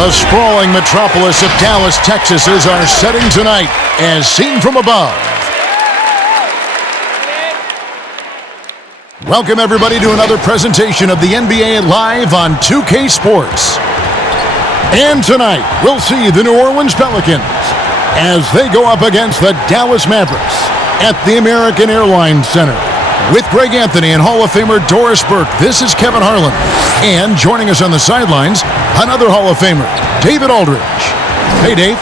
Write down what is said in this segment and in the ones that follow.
The sprawling metropolis of Dallas, Texas is our setting tonight, as seen from above. Welcome, everybody, to another presentation of the NBA Live on 2K Sports. And tonight, we'll see the New Orleans Pelicans as they go up against the Dallas Mavericks at the American Airlines Center. With Greg Anthony and Hall of Famer Doris Burke, this is Kevin Harlan. And joining us on the sidelines, another Hall of Famer, David Aldridge. Hey, Dave.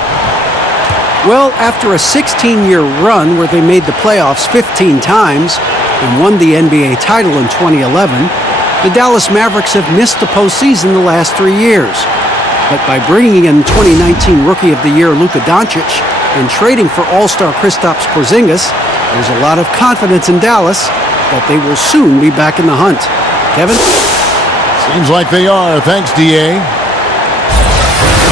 Well, after a 16-year run where they made the playoffs 15 times and won the NBA title in 2011, the Dallas Mavericks have missed the postseason the last 3 years. But by bringing in 2019 Rookie of the Year Luka Doncic and trading for All-Star Kristaps Porzingis, there's a lot of confidence in Dallas that they will soon be back in the hunt. Kevin? Seems like they are. Thanks, D.A.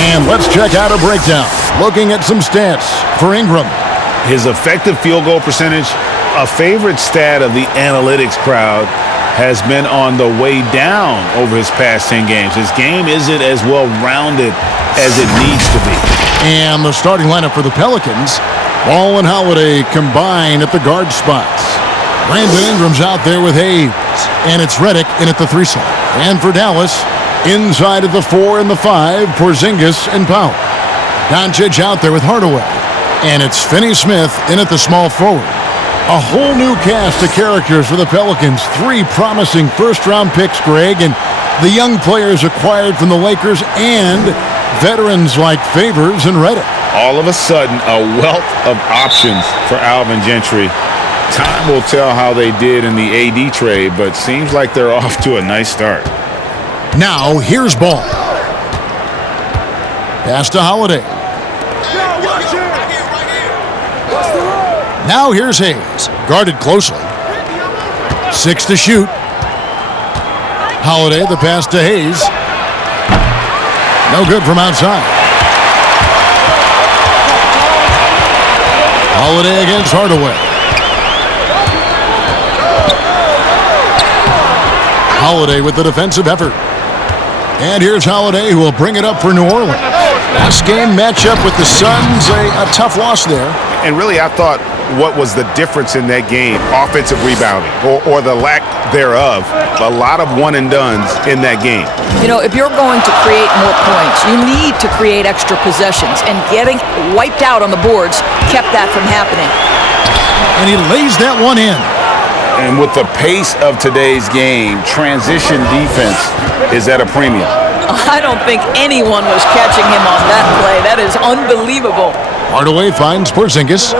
And let's check out a breakdown. Looking at some stats for Ingram. His effective field goal percentage, a favorite stat of the analytics crowd, has been on the way down over his past 10 games. His game isn't as well-rounded as it needs to be. And the starting lineup for the Pelicans, Ball and Holiday combined at the guard spots. Brandon Ingram's out there with Hayes, and it's Redick in at the 3 slot. And for Dallas, inside of the 4 and the 5, Porzingis and Powell. Doncic out there with Hardaway, and it's Finney-Smith in at the small forward. A whole new cast of characters for the Pelicans. 3 promising first-round picks, Greg, and the young players acquired from the Lakers and veterans like Favors and Redick. All of a sudden, a wealth of options for Alvin Gentry. Time will tell how they did in the AD trade, but seems like they're off to a nice start. Now, here's Ball. Pass to Holiday. Now here's Hayes, guarded closely. 6 to shoot. Holiday, the pass to Hayes. No good from outside. Holiday against Hardaway. Holiday with the defensive effort. And here's Holiday, who will bring it up for New Orleans. Last game matchup with the Suns, a tough loss there. And really, I thought what was the difference in that game? Offensive rebounding, or the lack thereof. A lot of one-and-dones in that game. You know, if you're going to create more points, you need to create extra possessions. And getting wiped out on the boards kept that from happening. And he lays that one in. And with the pace of today's game, transition defense is at a premium. I don't think anyone was catching him on that play. That is unbelievable. Hardaway finds Porzingis.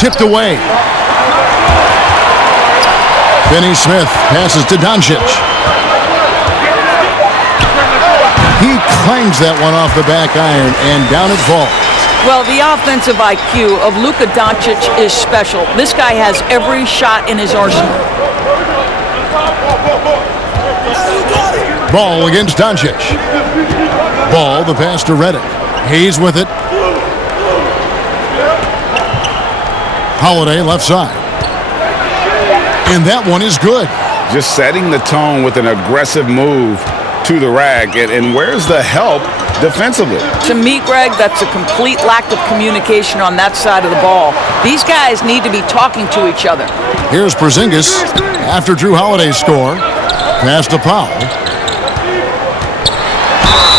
Tipped away. Finney-Smith passes to Doncic. He clangs that one off the back iron, and down it falls. Well, the offensive IQ of Luka Doncic is special. This guy has every shot in his arsenal. Ball against Doncic. Ball, the pass to Redick. Hayes with it. Holiday left side. And that one is good. Just setting the tone with an aggressive move to the rack. And where's the help defensively? To me, Greg, that's a complete lack of communication on that side of the ball. These guys need to be talking to each other. Here's Porzingis after Drew Holiday's score. Pass to Powell.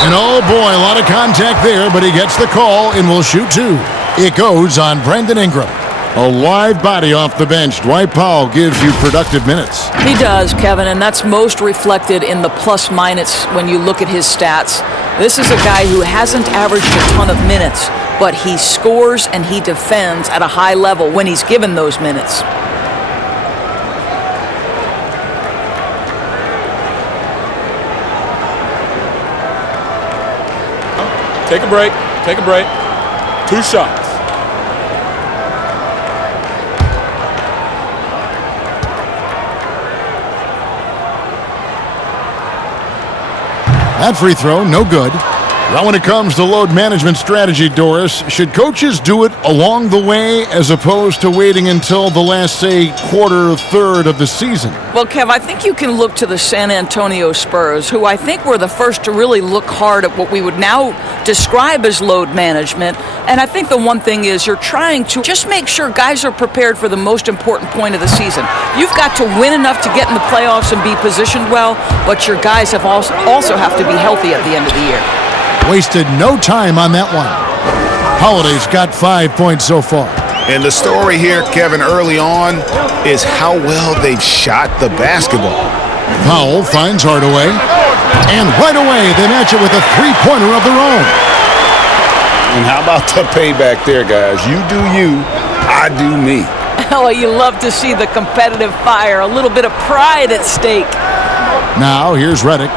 And oh boy, a lot of contact there, but he gets the call and will shoot 2. It goes on Brandon Ingram. A live body off the bench. Dwight Powell gives you productive minutes. He does, Kevin, and that's most reflected in the plus-minus when you look at his stats. This is a guy who hasn't averaged a ton of minutes, but he scores and he defends at a high level when he's given those minutes. Take a break. Take a break. 2 shots. That free throw, no good. Well, when it comes to load management strategy, Doris, should coaches do it along the way as opposed to waiting until the last, say, quarter, third of the season? Well, Kev, I think you can look to the San Antonio Spurs, who I think were the first to really look hard at what we would now describe as load management. And I think the one thing is you're trying to just make sure guys are prepared for the most important point of the season. You've got to win enough to get in the playoffs and be positioned well, but your guys have also have to be healthy at the end of the year. Wasted no time on that one. Holiday's got 5 points so far. And the story here, Kevin, early on is how well they've shot the basketball. Powell finds Hardaway. And right away, they match it with a three-pointer of their own. And how about the payback there, guys? You do you, I do me. Oh, you love to see the competitive fire, a little bit of pride at stake. Now, here's Redick.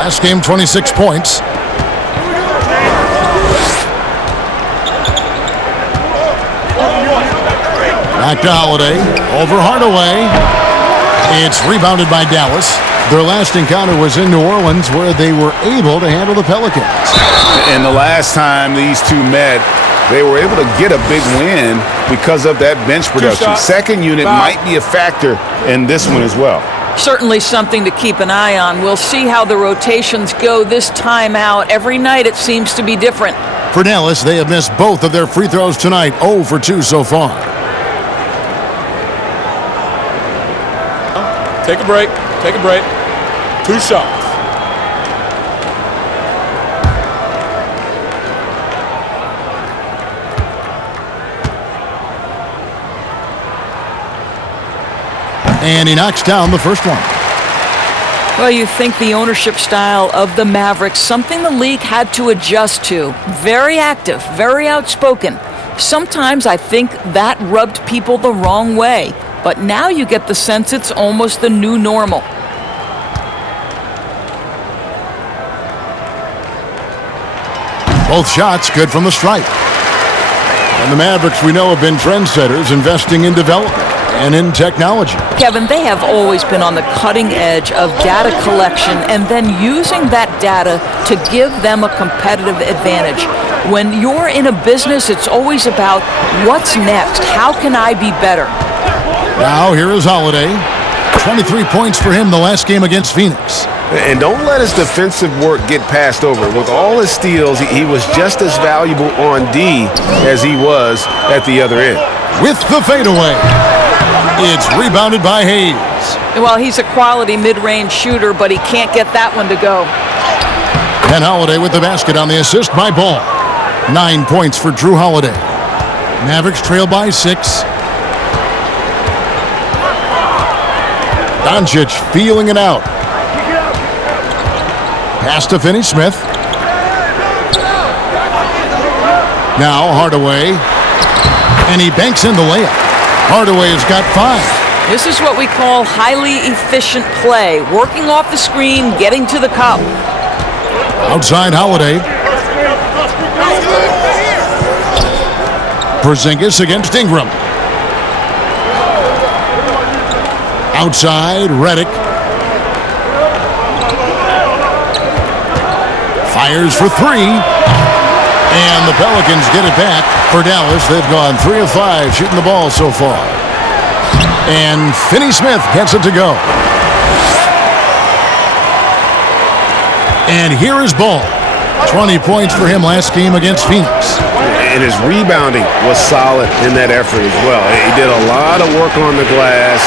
Last game, 26 points. Back to Holiday. Over Hardaway. It's rebounded by Dallas. Their last encounter was in New Orleans, where they were able to handle the Pelicans. And the last time these two met, they were able to get a big win because of that bench production. Second unit might be a factor in this one as well. Certainly something to keep an eye on. We'll see how the rotations go this time out. Every night it seems to be different. For Dallas, they have missed both of their free throws tonight, 0 for 2 so far. Take a break. Take a break. 2 shots. And he knocks down the first one. Well, you think the ownership style of the Mavericks, something the league had to adjust to. Very active, very outspoken. Sometimes I think that rubbed people the wrong way. But now you get the sense it's almost the new normal. Both shots good from the stripe. And the Mavericks, we know, have been trendsetters, investing in development and in technology. Kevin, they have always been on the cutting edge of data collection and then using that data to give them a competitive advantage. When you're in a business, it's always about what's next? How can I be better? Now here is Holiday. 23 points for him the last game against Phoenix. And don't let his defensive work get passed over. With all his steals, he was just as valuable on D as he was at the other end. With the fadeaway. It's rebounded by Hayes. Well, he's a quality mid-range shooter, but he can't get that one to go. And Holiday with the basket on the assist by Ball. 9 points for Drew Holiday. Mavericks trail by 6. Doncic feeling it out. Pass to Finney-Smith. Now Hardaway. And he banks in the layup. Hardaway has got 5. This is what we call highly efficient play. Working off the screen, getting to the cup. Outside Holiday. Porzingis against Ingram. Outside, Redick. Fires for 3. And the Pelicans get it back for Dallas. They've gone 3 of 5 shooting the ball so far. And Finney-Smith gets it to go. And here is Ball. 20 points for him last game against Phoenix. And his rebounding was solid in that effort as well. He did a lot of work on the glass.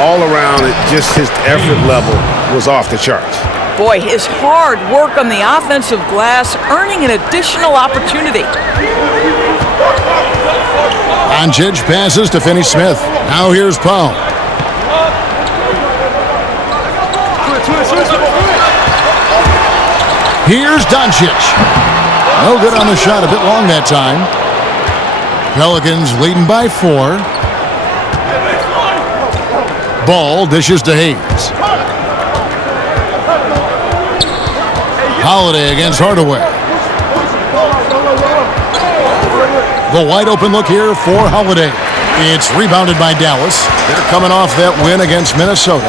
All around, just his effort level was off the charts. Boy, his hard work on the offensive glass, earning an additional opportunity. Doncic passes to Finney-Smith. Now here's Powell. Here's Doncic. No good on the shot, a bit long that time. Pelicans leading by 4. Ball dishes to Hayes. Holiday against Hardaway. The wide open look here for Holiday. It's rebounded by Dallas. They're coming off that win against Minnesota.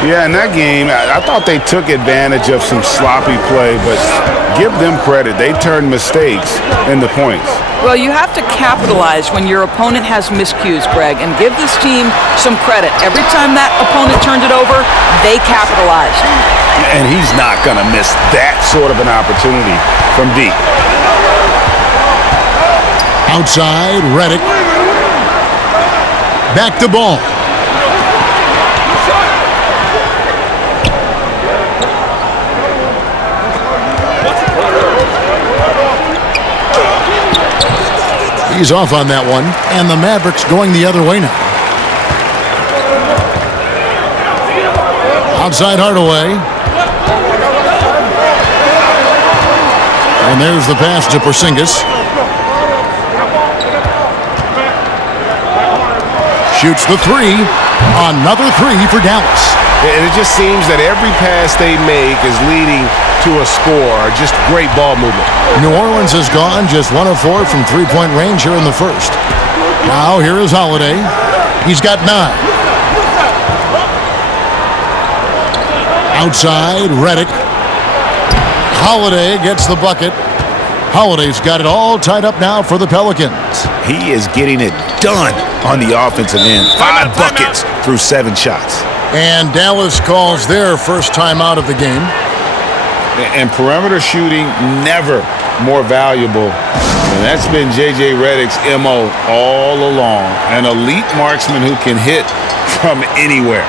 Yeah, in that game, I thought they took advantage of some sloppy play, but give them credit. They turned mistakes into points. Well, you have to capitalize when your opponent has miscues, Greg, and give this team some credit. Every time that opponent turned it over, they capitalized. And he's not going to miss that sort of an opportunity from deep. Outside, Redick. Back to ball. He's off on that one, and the Mavericks going the other way now. Outside Hardaway. And there's the pass to Porzingis. Shoots the three. Another three for Dallas. And it just seems that every pass they make is leading to a score. Just great ball movement. New Orleans has gone just 1 of 4 from three-point range here in the first. Now here is Holiday. He's got 9. Outside, Redick. Holiday gets the bucket. Holiday's got it all tied up now for the Pelicans. He is getting it done on the offensive end. 5 buckets through 7 shots. And Dallas calls their first time out of the game. And perimeter shooting never more valuable. And that's been J.J. Redick's M.O. all along. An elite marksman who can hit from anywhere.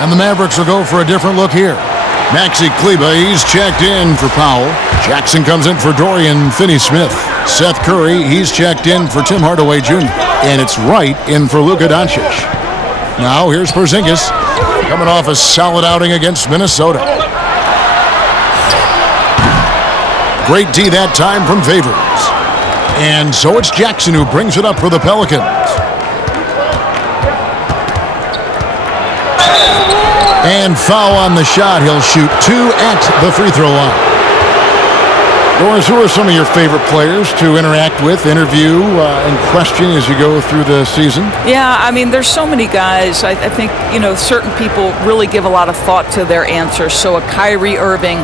And the Mavericks will go for a different look here. Maxi Kleber, he's checked in for Powell. Jackson comes in for Dorian Finney-Smith. Seth Curry, he's checked in for Tim Hardaway Jr. And it's Wright in for Luka Doncic. Now here's Porzingis, coming off a solid outing against Minnesota. Great D that time from Favors. And so it's Jackson who brings it up for the Pelicans. And foul on the shot. He'll shoot 2 at the free throw line. Doris, who are some of your favorite players to interact with, interview, and question as you go through the season? Yeah, I mean, there's so many guys. I think, certain people really give a lot of thought to their answers. So a Kyrie Irving,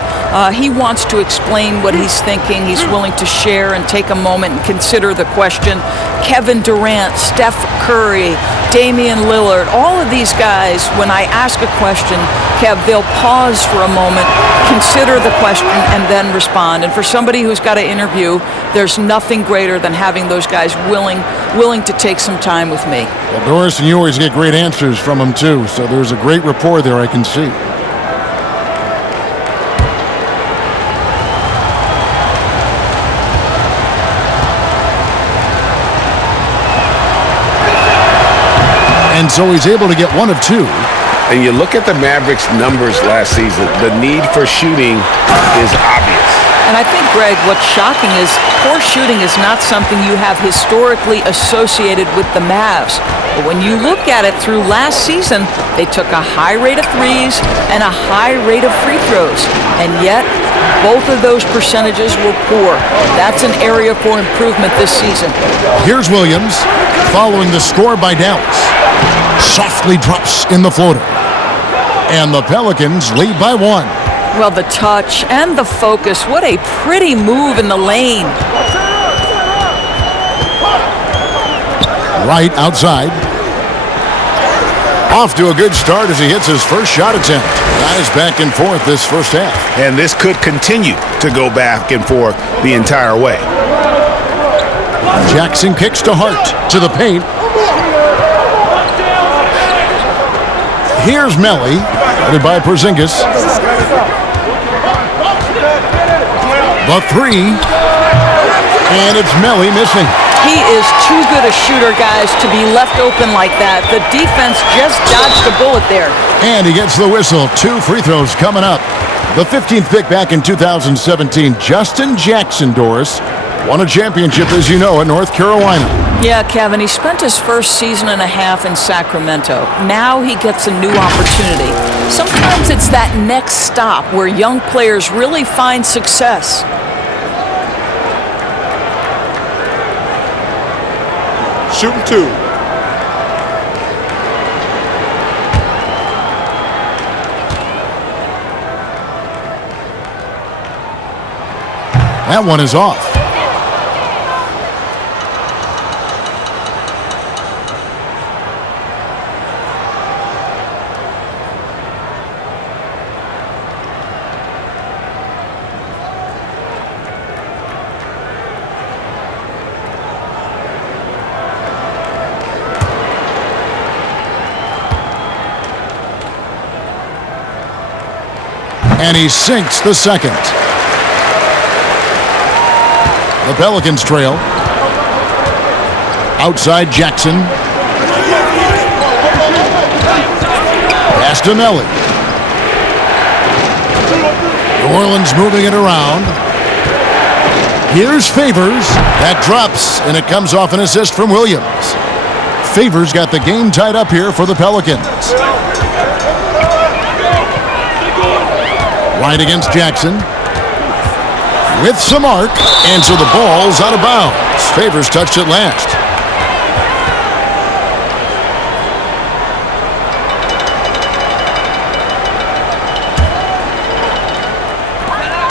he wants to explain what he's thinking. He's willing to share and take a moment and consider the question. Kevin Durant, Steph Curry, Damian Lillard, all of these guys, when I ask a question, Kev, they'll pause for a moment, consider the question, and then respond. And for somebody who's got to interview, there's nothing greater than having those guys willing to take some time with me. Well, Doris, and you always get great answers from them, too. So there's a great rapport there, I can see. And so he's able to get 1 of 2. And you look at the Mavericks' numbers last season, the need for shooting is obvious. And I think, Greg, what's shocking is poor shooting is not something you have historically associated with the Mavs. But when you look at it through last season, they took a high rate of threes and a high rate of free throws. And yet, both of those percentages were poor. That's an area for improvement this season. Here's Williams, following the score by Dallas. Softly drops in the floater. And the Pelicans lead by 1. Well, the touch and the focus. What a pretty move in the lane. Right outside. Off to a good start as he hits his first shot attempt. Guys back and forth this first half. And this could continue to go back and forth the entire way. Jackson kicks to Hart to the paint. Here's Melly, headed by Porzingis. The three, and it's Melly missing. He is too good a shooter, guys, to be left open like that. The defense just dodged a bullet there. And he gets the whistle. 2 free throws coming up. The 15th pick back in 2017, Justin Jackson, Doris, won a championship, as you know, at North Carolina. Yeah, Kevin, he spent his first season and a half in Sacramento. Now he gets a new opportunity. Sometimes it's that next stop where young players really find success. Shooting 2. That one is off. And he sinks the second. The Pelicans trail. Outside Jackson. Pass to Melly. New Orleans moving it around. Here's Favors. That drops, and it comes off an assist from Williams. Favors got the game tied up here for the Pelicans. Right against Jackson. With some arc, and so the ball's out of bounds. Favors touched it last.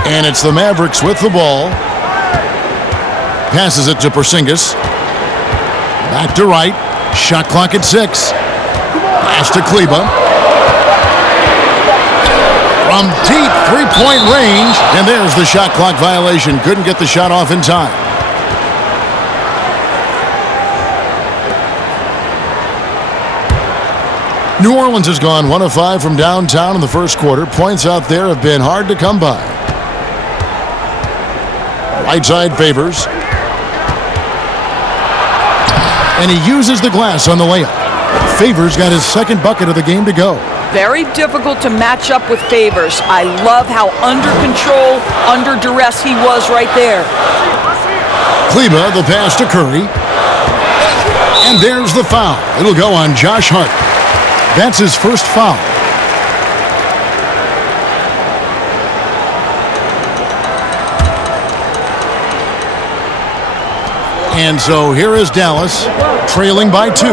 And it's the Mavericks with the ball. Passes it to Porzingis. Back to right. Shot clock at 6. Pass to Kleba. From deep three-point range, and there's the shot clock violation. Couldn't get the shot off in time. New Orleans has gone 1 of 5 from downtown in the first quarter. Points out there have been hard to come by. Right side Favors. And he uses the glass on the layup. Favors got his second bucket of the game to go. Very difficult to match up with Favors. I love how under control, under duress he was right there. Kleba, the pass to Curry. And there's the foul. It'll go on Josh Hart. That's his first foul. And so here is Dallas, trailing by 2.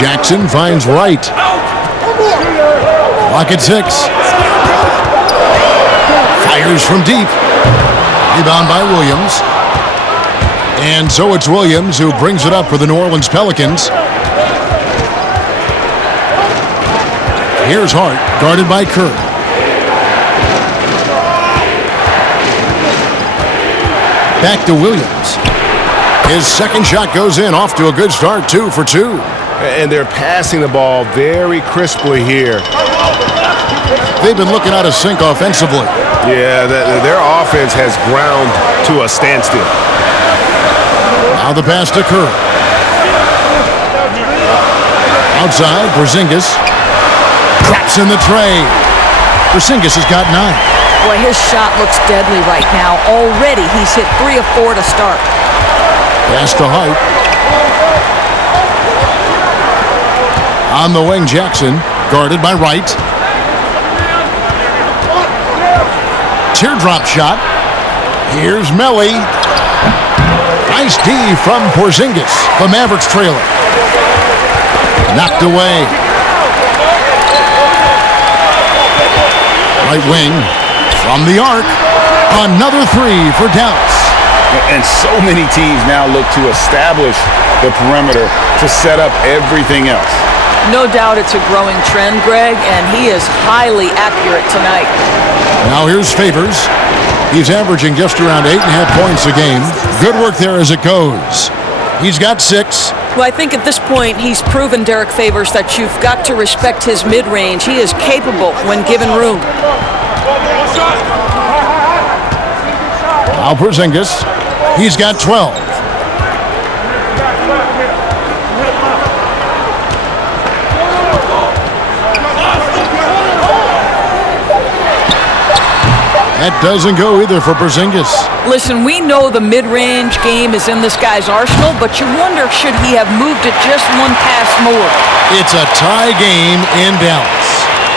Jackson finds Wright. Clock at 6. Fires from deep. Rebound by Williams. And so it's Williams who brings it up for the New Orleans Pelicans. Here's Hart, guarded by Kerr. Back to Williams. His second shot goes in, off to a good start, 2 for 2. And they're passing the ball very crisply here. They've been looking out of sync offensively. Yeah, their offense has ground to a standstill. Now the pass to Kerr. Outside, Porzingis. Drops in the tray. Porzingis has got 9. Boy, his shot looks deadly right now. Already he's hit 3 of 4 to start. Pass to Hart. On the wing, Jackson, guarded by Wright. Teardrop shot. Here's Melly. Nice D from Porzingis. The Mavericks trailer. Knocked away. Right wing from the arc. Another 3 for Dallas. And so many teams now look to establish the perimeter to set up everything else. No doubt it's a growing trend, Greg, and he is highly accurate tonight. Now here's Favors. He's averaging just around 8.5 points a game. Good work there as it goes. He's got 6. Well, I think at this point he's proven, Derek Favors, that you've got to respect his mid-range. He is capable when given room. Now Porzingis, he's got 12. That doesn't go either for Porzingis. Listen, we know the mid-range game is in this guy's arsenal, but you wonder, should he have moved it just one pass more? It's a tie game in Dallas.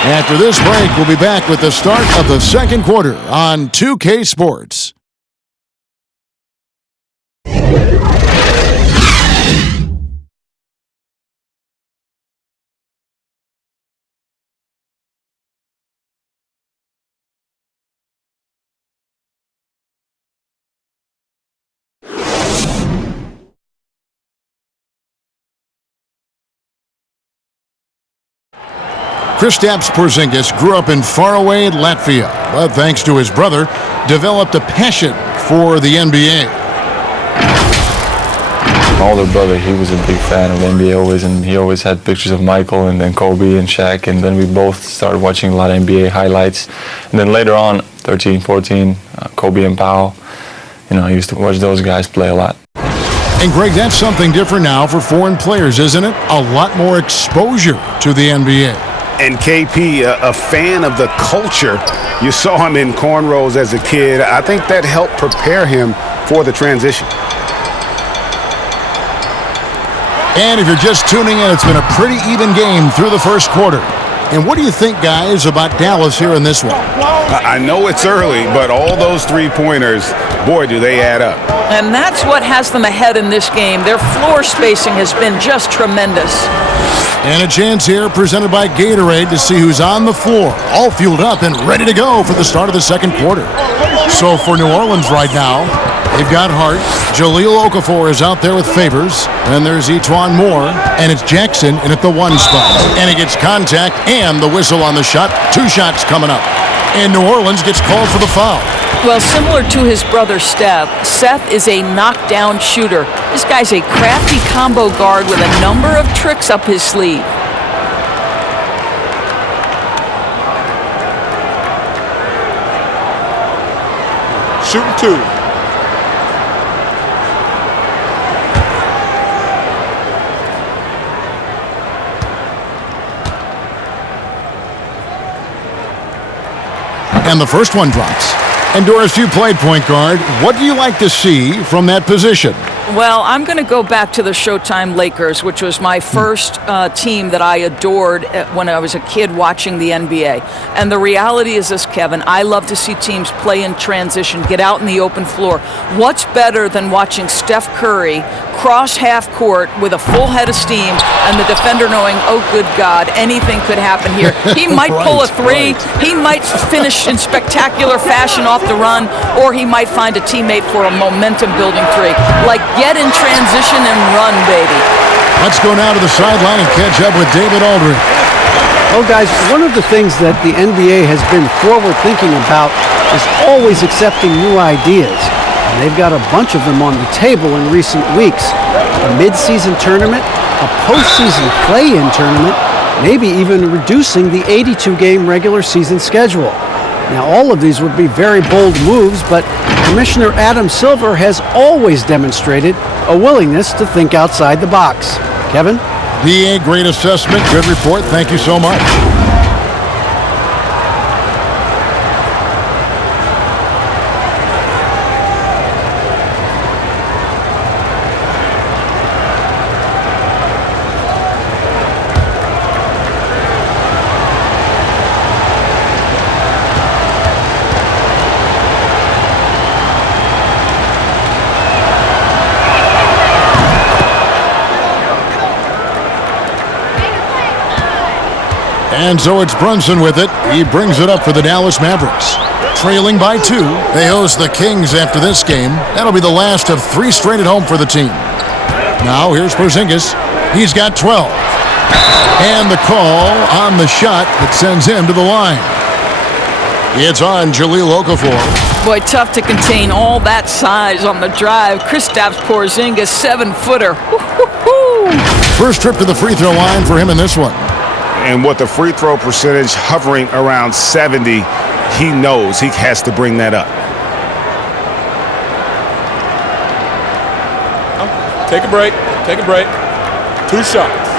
After this break, we'll be back with the start of the second quarter on 2K Sports. Kristaps Porzingis grew up in faraway Latvia, but thanks to his brother, developed a passion for the NBA. My older brother, he was a big fan of the NBA always, and he always had pictures of Michael and then Kobe and Shaq, and then we both started watching a lot of NBA highlights. And then later on, 13, 14, Kobe and Powell, I used to watch those guys play a lot. And Greg, that's something different now for foreign players, isn't it? A lot more exposure to the NBA. And KP, a fan of the culture. You saw him in cornrows as a kid. I think that helped prepare him for the transition. And if you're just tuning in, it's been a pretty even game through the first quarter. And what do you think, guys, about Dallas here in this one? I know it's early, but all those three-pointers, boy, do they add up. And that's what has them ahead in this game. Their floor spacing has been just tremendous. And a chance here presented by Gatorade to see who's on the floor, all fueled up and ready to go for the start of the second quarter. So for New Orleans right now, they've got Hart. Jahlil Okafor is out there with Favors. Then there's Etuan Moore, and it's Jackson in at the one spot. And he gets contact and the whistle on the shot. 2 shots coming up. And New Orleans gets called for the foul. Well, similar to his brother Steph, Seth is a knockdown shooter. This guy's a crafty combo guard with a number of tricks up his sleeve. Shooting 2. And the first one drops. And Doris, you played point guard. What do you like to see from that position? Well, I'm going to go back to the Showtime Lakers, which was my first team that I adored when I was a kid watching the NBA. And the reality is this, Kevin, I love to see teams play in transition, get out in the open floor. What's better than watching Steph Curry cross half court with a full head of steam and the defender knowing, oh, good God, anything could happen here. He might pull a three, he might finish in spectacular fashion off the run, or he might find a teammate for a momentum-building three. Like, get in transition and run, baby. Let's go now to the sideline and catch up with David Aldridge. Well, guys, one of the things that the NBA has been forward-thinking about is always accepting new ideas. And they've got a bunch of them on the table in recent weeks. A mid-season tournament, a postseason play-in tournament, maybe even reducing the 82-game regular season schedule. Now, all of these would be very bold moves, but Commissioner Adam Silver has always demonstrated a willingness to think outside the box. Kevin? PA, great assessment, good report. Thank you so much. And so it's Brunson with it. He brings it up for the Dallas Mavericks. Trailing by 2, they host the Kings after this game. That'll be the last of 3 straight at home for the team. Now here's Porzingis. He's got 12. And the call on the shot that sends him to the line. It's on Jahlil Okafor. Boy, tough to contain all that size on the drive. Kristaps Porzingis, 7-footer. Woo-hoo-hoo. First trip to the free throw line for him in this one. And with the free throw percentage hovering around 70, he knows he has to bring that up. Take a break. Take a break. 2 shots.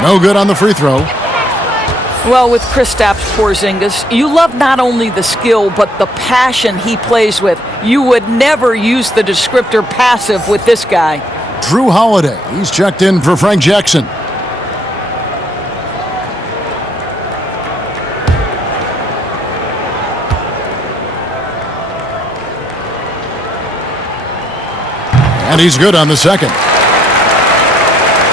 No good on the free throw. Well, with Kristaps Porzingis, you love not only the skill, but the passion he plays with. You would never use the descriptor passive with this guy. Drew Holiday, he's checked in for Frank Jackson. And he's good on the second.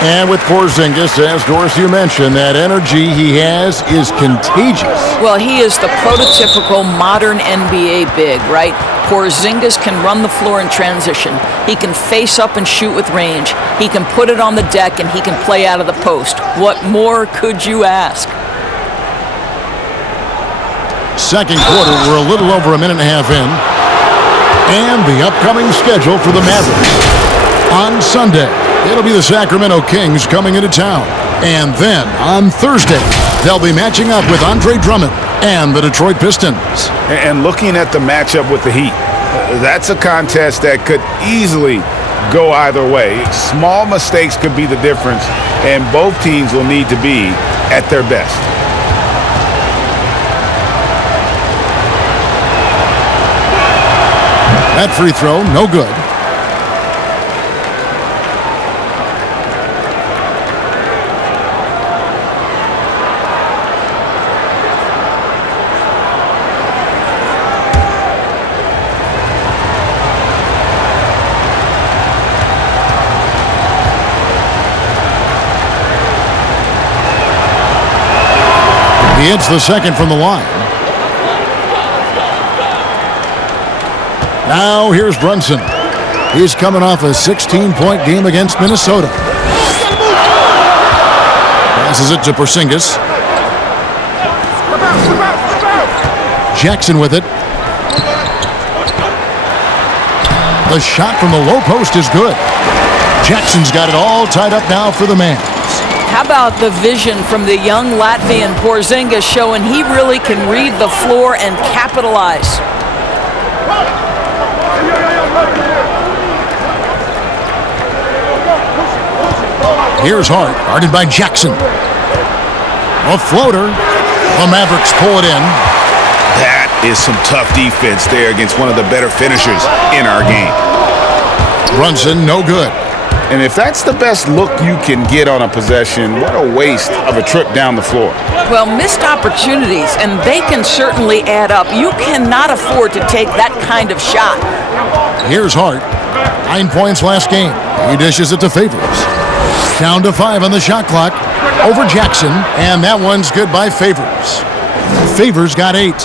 And with Porzingis, as Doris, you mentioned, that energy he has is contagious. Well, he is the prototypical modern NBA big, right? Porzingis can run the floor in transition. He can face up and shoot with range. He can put it on the deck, and he can play out of the post. What more could you ask? Second quarter, we're a little over a minute and a half in. And the upcoming schedule for the Mavericks. On Sunday, it'll be the Sacramento Kings coming into town. And then on Thursday, they'll be matching up with Andre Drummond and the Detroit Pistons. And looking at the matchup with the Heat, that's a contest that could easily go either way. Small mistakes could be the difference, and both teams will need to be at their best. That free throw, no good. He hits the second from the line. Now here's Brunson. He's coming off a 16-point game against Minnesota. Passes it to Porzingis. Jackson with it. The shot from the low post is good. Jackson's got it all tied up now for the Mavs. How about the vision from the young Latvian Porzingis showing he really can read the floor and capitalize? Here's Hart, guarded by Jackson. A floater. The Mavericks pull it in. That is some tough defense there against one of the better finishers in our game. Brunson, no good. And if that's the best look you can get on a possession, what a waste of a trip down the floor. Well, missed opportunities, and they can certainly add up. You cannot afford to take that kind of shot. Here's Hart. 9 points last game. He dishes it to Favors. Down to 5 on the shot clock. Over Jackson, and that one's good by Favors. Favors got 8.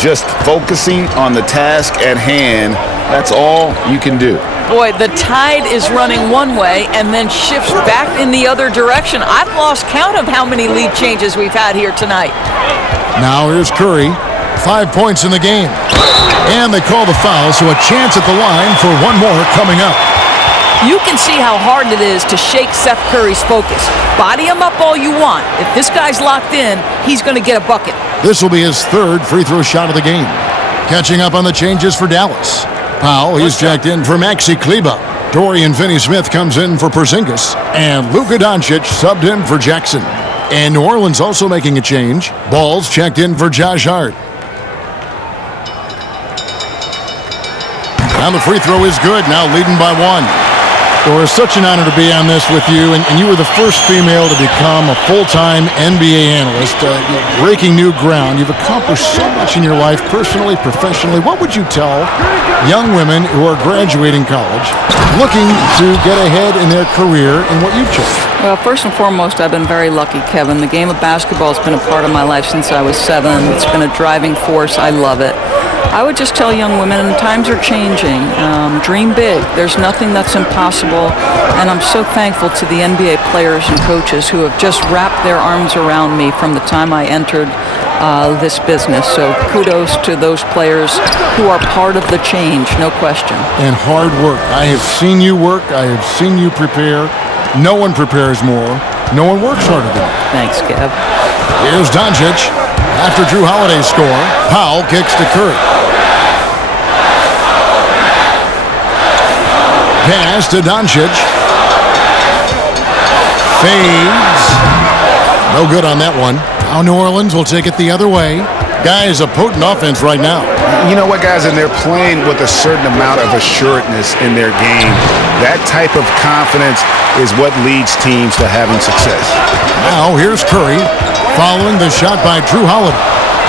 Just focusing on the task at hand, that's all you can do. Boy, the tide is running one way and then shifts back in the other direction. I've lost count of how many lead changes we've had here tonight. Now here's Curry. 5 points in the game. And they call the foul, so a chance at the line for one more coming up. You can see how hard it is to shake Seth Curry's focus. Body him up all you want. If this guy's locked in, he's going to get a bucket. This will be his 3rd free throw shot of the game. Catching up on the changes for Dallas. Powell, he's checked in for Maxi Kleber. Dorian Finney-Smith comes in for Porzingis. And Luka Doncic subbed in for Jackson. And New Orleans also making a change. Ball's checked in for Josh Hart. Now the free throw is good, now leading by 1. Doris, such an honor to be on this with you, and you were the first female to become a full-time NBA analyst, breaking new ground. You've accomplished so much in your life, personally, professionally. What would you tell young women who are graduating college, looking to get ahead in their career in what you've chosen? Well, first and foremost, I've been very lucky, Kevin. The game of basketball has been a part of my life since I was 7. It's been a driving force. I love it. I would just tell young women, times are changing. Dream big. There's nothing that's impossible. And I'm so thankful to the NBA players and coaches who have just wrapped their arms around me from the time I entered this business. So kudos to those players who are part of the change, no question. And hard work. I have seen you work. I have seen you prepare. No one prepares more. No one works harder than you. Thanks, Kev. Here's Doncic. After Drew Holiday's score, Powell kicks to Curry. Pass to Doncic. Fades. No good on that one. Now New Orleans will take it the other way. Guys, a potent offense right now. You know what, guys? And they're playing with a certain amount of assuredness in their game. That type of confidence is what leads teams to having success. Now here's Curry following the shot by Drew Holiday.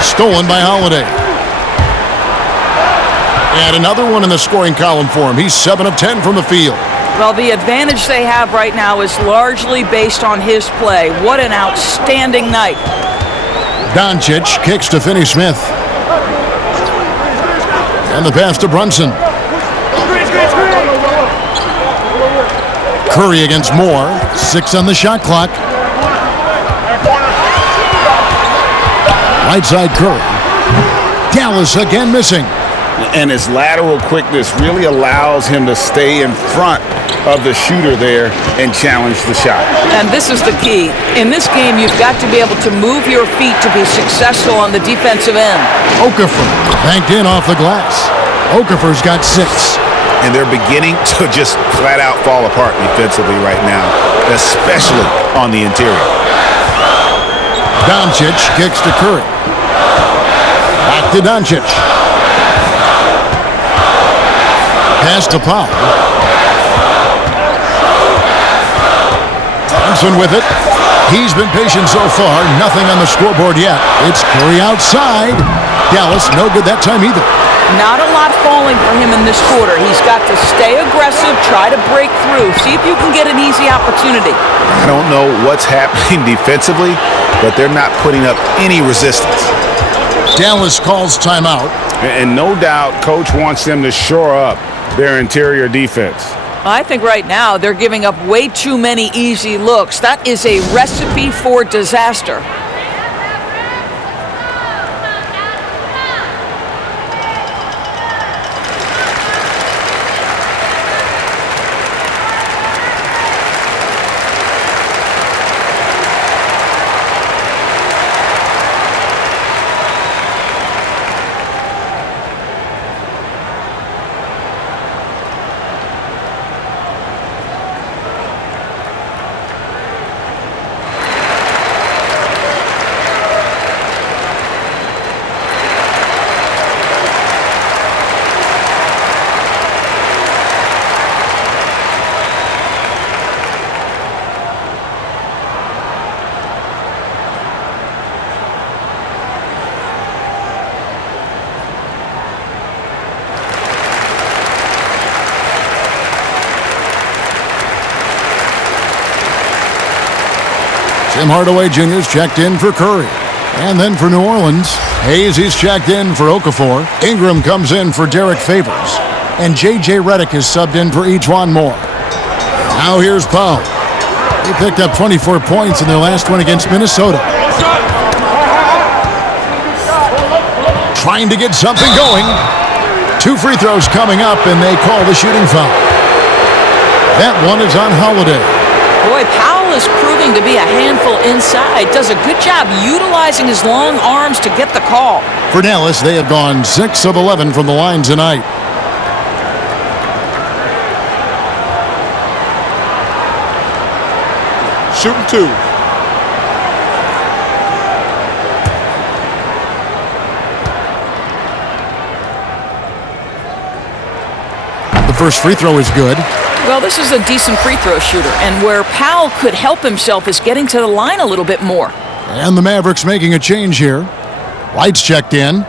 Stolen by Holiday. And another one in the scoring column for him. He's 7 of 10 from the field. Well, the advantage they have right now is largely based on his play. What an outstanding night. Doncic kicks to Finney-Smith. And the pass to Brunson. Curry against Moore. 6 on the shot clock. Right side Curry. Dallas again missing. And his lateral quickness really allows him to stay in front of the shooter there and challenge the shot. And this is the key. In this game, you've got to be able to move your feet to be successful on the defensive end. Okafor banked in off the glass. Okafor's got 6. And they're beginning to just flat out fall apart defensively right now, especially on the interior. Doncic kicks to Curry. Back to Doncic. Pass to Powell. Thompson with it. He's been patient so far. Nothing on the scoreboard yet. It's Curry outside. Dallas no good that time either. Not a lot falling for him in this quarter. He's got to stay aggressive, try to break through, see if you can get an easy opportunity. I don't know what's happening defensively, but they're not putting up any resistance. Dallas calls timeout. And no doubt, coach wants them to shore up their interior defense. I think right now they're giving up way too many easy looks. That is a recipe for disaster. Tim Hardaway Jr.'s checked in for Curry. And then for New Orleans, Hayes, he's checked in for Okafor. Ingram comes in for Derek Favors. And J.J. Redick is subbed in for Ejuan Moore. Now here's Powell. He picked up 24 points in their last one against Minnesota. Trying to get something going. 2 free throws coming up, and they call the shooting foul. That one is on Holiday. Boy, Powell is proving to be a handful inside. Does a good job utilizing his long arms to get the call. For Dallas, they have gone 6 of 11 from the line tonight. Shooting 2. The first free throw is good. Well, this is a decent free throw shooter, and where Powell could help himself is getting to the line a little bit more. And the Mavericks making a change here. White's checked in.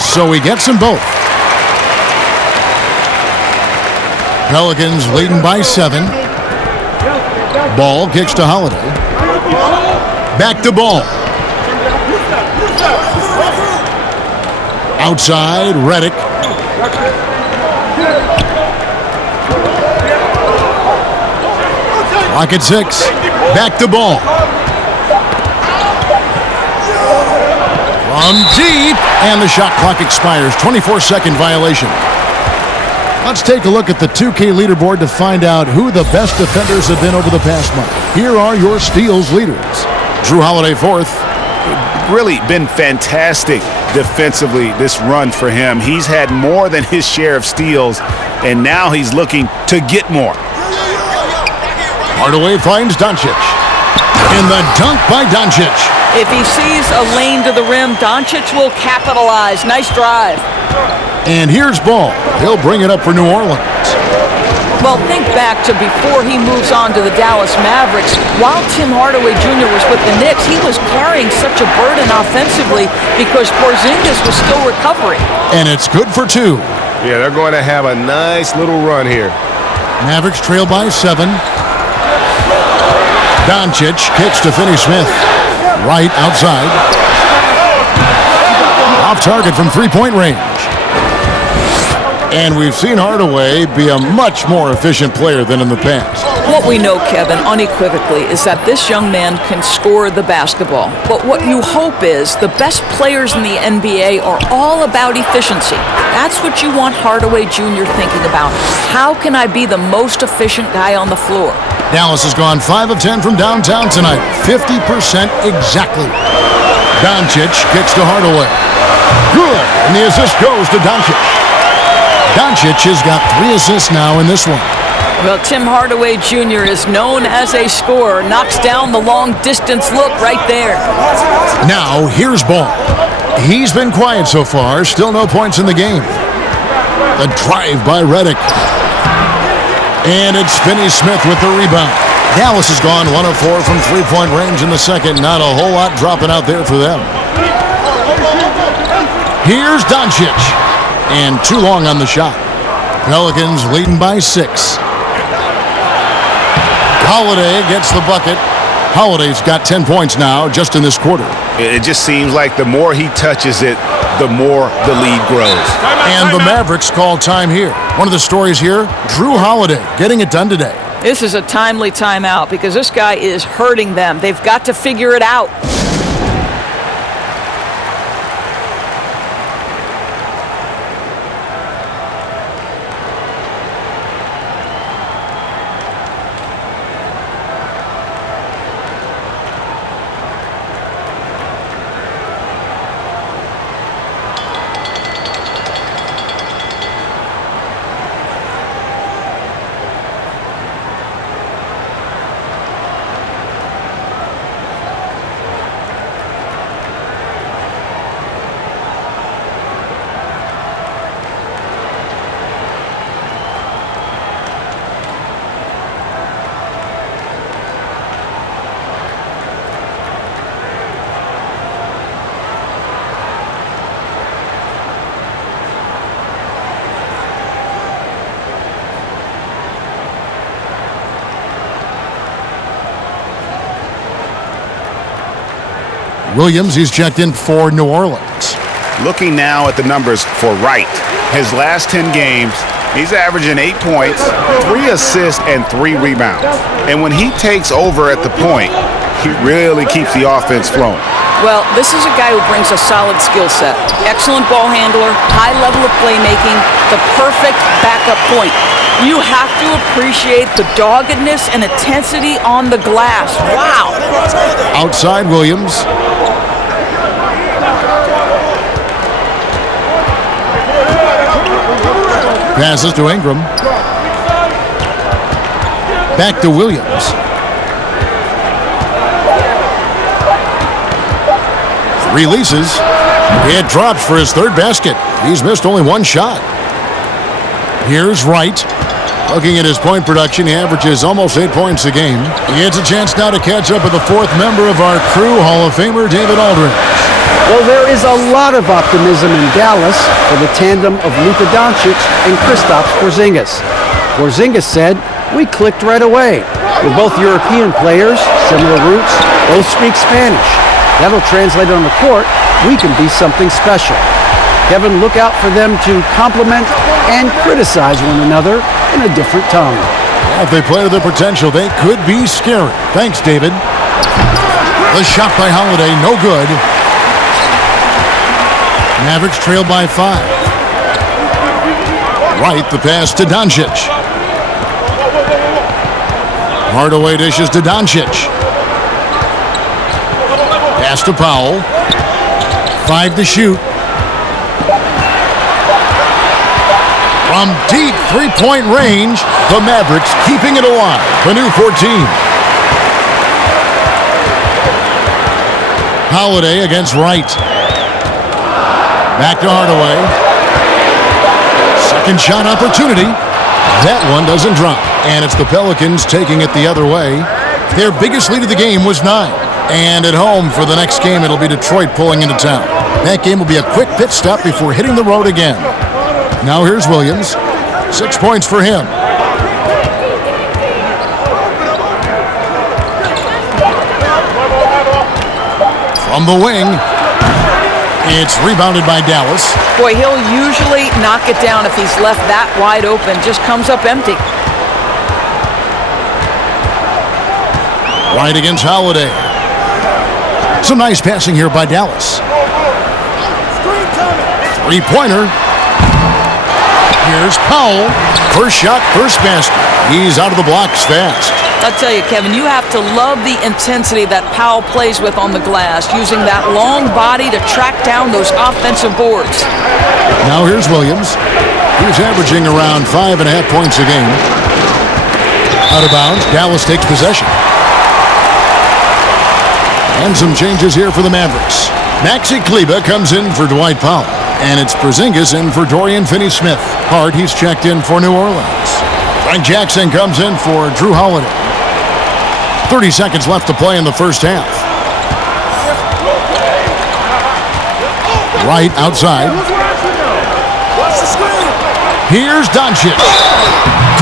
So he gets them both. Pelicans leading by 7. Ball kicks to Holiday. Back to Ball. Outside, Redick. Clock at 6. Back to ball. From deep, and the shot clock expires. 24-second violation. Let's take a look at the 2K leaderboard to find out who the best defenders have been over the past month. Here are your steals leaders. Drew Holiday, 4th. Really been fantastic defensively this run for him. He's had more than his share of steals, and now he's looking to get more. Hardaway finds Doncic. In the dunk by Doncic. If he sees a lane to the rim, Doncic will capitalize. Nice drive. And here's Ball. He'll bring it up for New Orleans. Well, think back to before he moves on to the Dallas Mavericks. While Tim Hardaway Jr. was with the Knicks, he was carrying such a burden offensively because Porzingis was still recovering. And it's good for 2. Yeah, they're going to have a nice little run here. Mavericks trail by 7. Doncic kicks to Finney-Smith. Right outside. Off target from three-point range. And we've seen Hardaway be a much more efficient player than in the past. What we know, Kevin, unequivocally, is that this young man can score the basketball. But what you hope is the best players in the NBA are all about efficiency. That's what you want Hardaway Jr. thinking about. How can I be the most efficient guy on the floor? Dallas has gone 5 of 10 from downtown tonight. 50% exactly. Doncic kicks to Hardaway. Good. And the assist goes to Doncic. Doncic has got 3 assists now in this one. Well, Tim Hardaway Jr. is known as a scorer. Knocks down the long-distance look right there. Now, here's Ball. He's been quiet so far. Still no points in the game. The drive by Redick. And it's Finney-Smith with the rebound. Dallas has gone 1 of 4 from three-point range in the second. Not a whole lot dropping out there for them. Here's Doncic. And too long on the shot. Pelicans leading by 6. Holiday gets the bucket. Holiday's got 10 points now just in this quarter. It just seems like the more he touches it, the more the lead grows. And the Mavericks call time here. One of the stories here, Drew Holiday getting it done today. This is a timely timeout because this guy is hurting them. They've got to figure it out. Williams, he's checked in for New Orleans. Looking now at the numbers for Wright. His last 10 games, he's averaging 8 points, 3 assists, and 3 rebounds. And when he takes over at the point, he really keeps the offense flowing. Well, this is a guy who brings a solid skill set. Excellent ball handler, high level of playmaking, the perfect backup point. You have to appreciate the doggedness and intensity on the glass. Wow. Outside Williams. Passes to Ingram. Back to Williams. Releases. It drops for his 3rd basket. He's missed only 1 shot. Here's Wright. Looking at his point production, he averages almost 8 points a game. He gets a chance now to catch up with the 4th member of our crew, Hall of Famer David Aldridge. Well, there is a lot of optimism in Dallas for the tandem of Luka Doncic and Kristaps Porzingis. Porzingis said, "We clicked right away. We're both European players, similar roots, both speak Spanish. That'll translate on the court. We can be something special." Kevin, look out for them to compliment and criticize one another in a different tone. If they play to their potential, they could be scary. Thanks, David. The shot by Holiday, no good. Mavericks trail by 5. Right, the pass to Doncic. Hardaway dishes to Doncic. Pass to Powell. 5 to shoot. From deep three-point range, the Mavericks keeping it alive. The new 14. Holiday against Wright. Back to Hardaway. Second shot opportunity. That one doesn't drop. And it's the Pelicans taking it the other way. Their biggest lead of the game was 9. And at home for the next game, it'll be Detroit pulling into town. That game will be a quick pit stop before hitting the road again. Now here's Williams. 6 points for him. From the wing, it's rebounded by Dallas. Boy, he'll usually knock it down if he's left that wide open. Just comes up empty. Right against Holiday. Some nice passing here by Dallas. Three-pointer. Here's Powell. First shot, first basket. He's out of the blocks fast. I'll tell you, Kevin, you have to love the intensity that Powell plays with on the glass, using that long body to track down those offensive boards. Now here's Williams. He's averaging around 5.5 points a game. Out of bounds, Dallas takes possession. And some changes here for the Mavericks. Maxi Kleber comes in for Dwight Powell. And it's Porzingis in for Dorian Finney-Smith. Hart, he's checked in for New Orleans. Frank Jackson comes in for Drew Holiday. 30 seconds left to play in the first half. Right outside. Here's Doncic.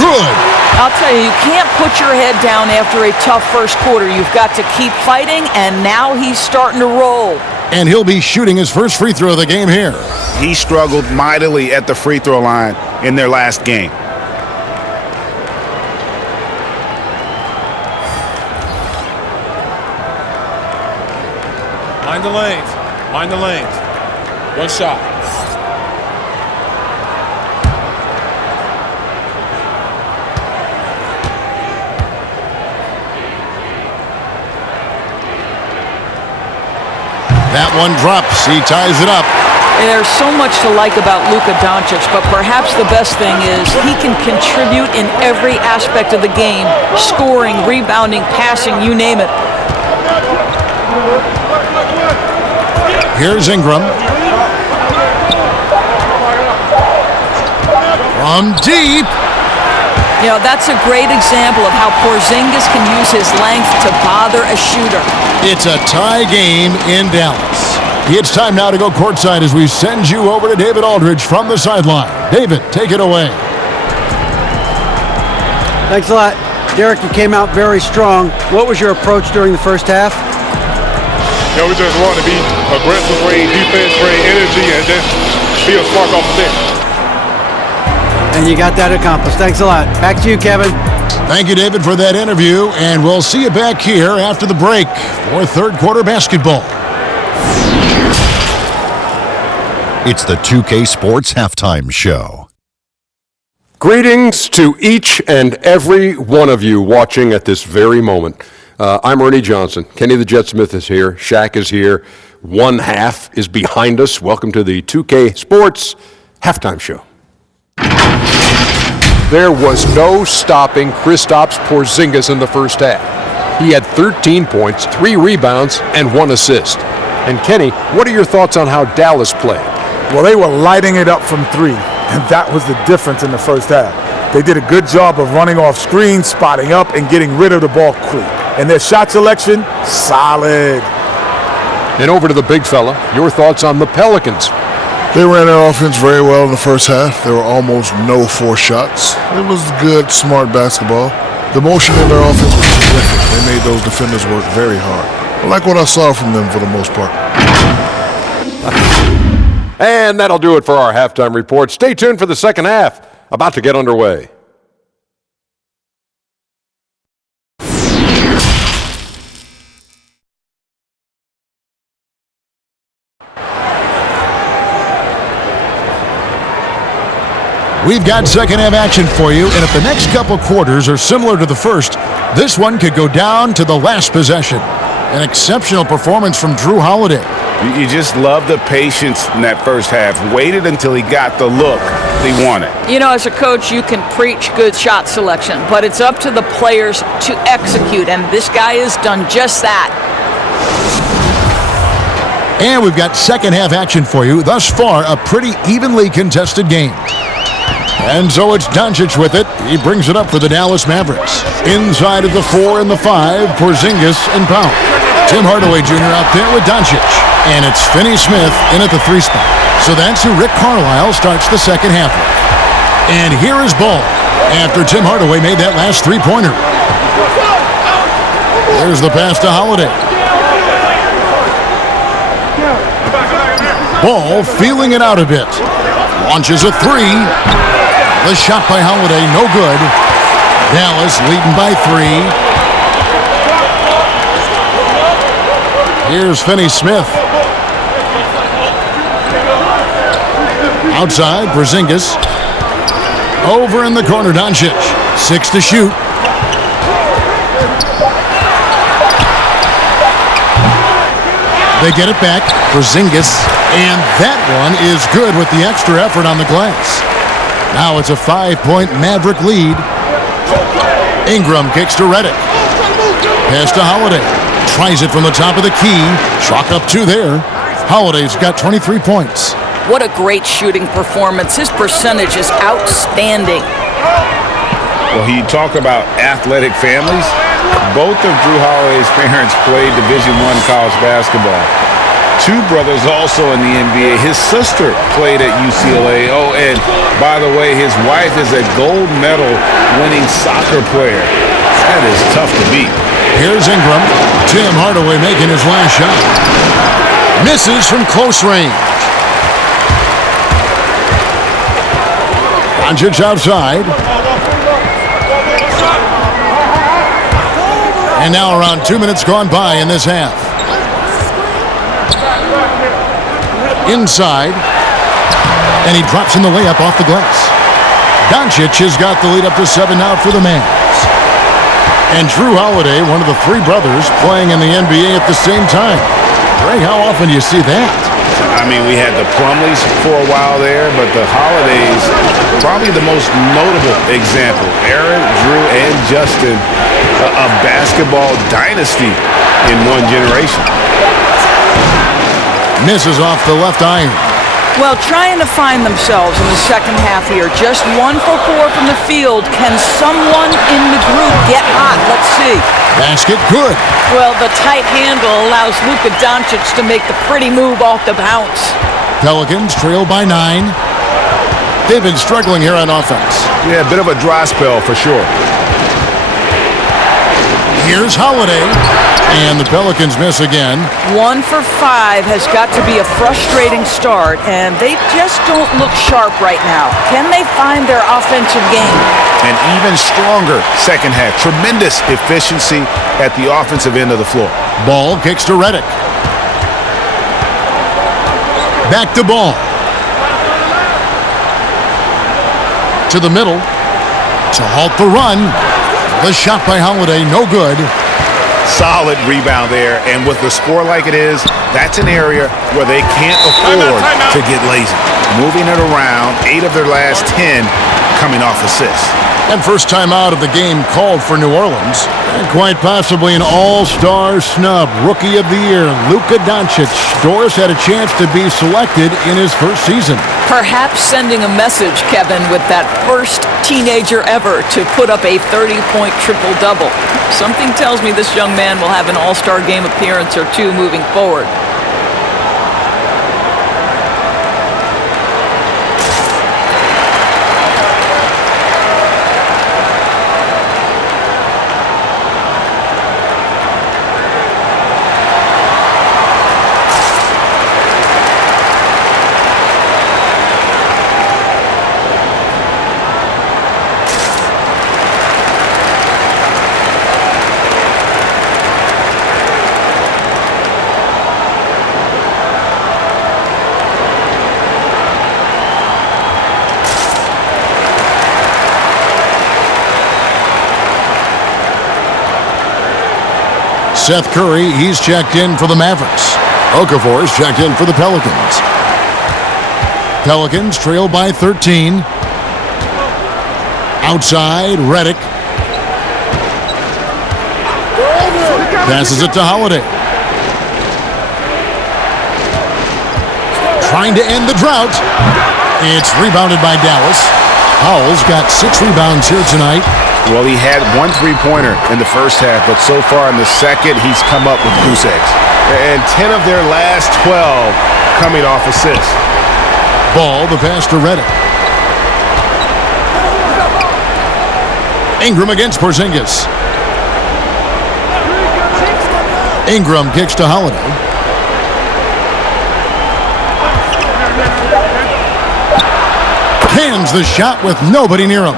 Good. I'll tell you, you can't put your head down after a tough first quarter. You've got to keep fighting, and now he's starting to roll. And he'll be shooting his first free throw of the game here. He struggled mightily at the free throw line in their last game. Mind the lanes. Mind the lanes. One shot. That one drops. He ties it up. There's so much to like about Luka Doncic, but perhaps the best thing is he can contribute in every aspect of the game. Scoring, rebounding, passing, you name it. Here's Ingram. From deep. You know, that's a great example of how Porzingis can use his length to bother a shooter. It's a tie game in Dallas. It's time now to go courtside as we send you over to David Aldridge from the sideline. David, take it away. Thanks a lot. Derek, you came out very strong. What was your approach during the first half? You know, we just want to be aggressive, bring defense, bring energy, and then be a spark off the bench. And you got that accomplished. Thanks a lot. Back to you, Kevin. Thank you, David, for that interview, and we'll see you back here after the break for third quarter basketball. It's the 2K Sports Halftime Show. Greetings to each and every one of you watching at this very moment. I'm Ernie Johnson. Kenny the Jet Smith is here. Shaq is here. One half is behind us. Welcome to the 2K Sports Halftime Show. There was no stopping Kristaps Porzingis in the first half. He had 13 points, 3 rebounds, and 1 assist. And Kenny, what are your thoughts on how Dallas played? Well, they were lighting it up from 3, and that was the difference in the first half. They did a good job of running off screens, spotting up, and getting rid of the ball quick. And their shot selection, solid. And over to the big fella, your thoughts on the Pelicans? They ran their offense very well in the first half. There were almost no forced shots. It was good, smart basketball. The motion in their offense was terrific. They made those defenders work very hard. I like what I saw from them for the most part. And that'll do it for our halftime report. Stay tuned for the second half, about to get underway. We've got second half action for you, and if the next couple quarters are similar to the first, this one could go down to the last possession. An exceptional performance from Drew Holiday. You just love the patience in that first half. Waited until he got the look he wanted. You know, as a coach, you can preach good shot selection, but it's up to the players to execute, and this guy has done just that. And we've got second half action for you. Thus far, a pretty evenly contested game. And so it's Doncic with it. He brings it up for the Dallas Mavericks. Inside of the 4 and the 5, Porzingis and Powell. Tim Hardaway Jr. out there with Doncic. And it's Finney Smith in at the 3 spot. So that's who Rick Carlisle starts the second half with. And here is Ball after Tim Hardaway made that last three-pointer. There's the pass to Holiday. Ball feeling it out a bit. Launches a 3. The shot by Holiday, no good. Dallas leading by 3. Here's Finney Smith. Outside, Porzingis. Over in the corner, Doncic. 6 to shoot. They get it back. Porzingis. And that one is good with the extra effort on the glass. Now it's a 5-point Maverick lead. Ingram kicks to Redick. Pass to Holiday. Tries it from the top of the key. Chalk up 2 there. Holiday's got 23 points. What a great shooting performance. His percentage is outstanding. Well, you talk about athletic families. Both of Drew Holiday's parents played Division I college basketball. 2 brothers also in the NBA. His sister played at UCLA. Oh, and by the way, his wife is a gold medal winning soccer player. That is tough to beat. Here's Ingram. Tim Hardaway making his last shot. Misses from close range. Doncic outside. And now around 2 minutes gone by in this half. Inside. And he drops in the layup off the glass. Doncic has got the lead up to 7 now for the Mavs. And Drew Holiday, one of the 3 brothers, playing in the NBA at the same time. Greg, how often do you see that? I mean, we had the Plumleys for a while there, but the Holidays, probably the most notable example. Aaron, Drew, and Justin, a basketball dynasty in one generation. Misses off the left iron. Well, trying to find themselves in the second half here. Just 1 for 4 from the field. Can someone in the group get hot? Let's see. Basket good. Well, the tight handle allows Luka Doncic to make the pretty move off the bounce. Pelicans trail by 9. They've been struggling here on offense. Yeah, a bit of a dry spell for sure. Here's Holiday. And the Pelicans miss again. 1 for 5 has got to be a frustrating start, and they just don't look sharp right now. Can they find their offensive game? An even stronger second half. Tremendous efficiency at the offensive end of the floor. Ball kicks to Redick. Back to Ball. To the middle. To halt the run. The shot by Holiday, no good. Solid rebound there, and with the score like it is, that's an area where they can't afford to get lazy. Moving it around, 8 of their last 10 coming off assists. And first time out of the game called for New Orleans. And quite possibly an all-star snub. Rookie of the Year, Luka Doncic. Doris had a chance to be selected in his first season. Perhaps sending a message, Kevin, with that first teenager ever to put up a 30-point triple-double. Something tells me this young man will have an all-star game appearance or 2 moving forward. Seth Curry, he's checked in for the Mavericks. Okafor's checked in for the Pelicans. Pelicans trail by 13. Outside, Redick. Passes it to Holiday. Trying to end the drought. It's rebounded by Dallas. Howell's got 6 rebounds here tonight. Well, he had 1 3-pointer in the first half, but so far in the second, he's come up with goose eggs. And 10 of their last 12 coming off assists. Ball, the pass to Redick. Ingram against Porzingis. Ingram kicks to Holiday. Cans the shot with nobody near him.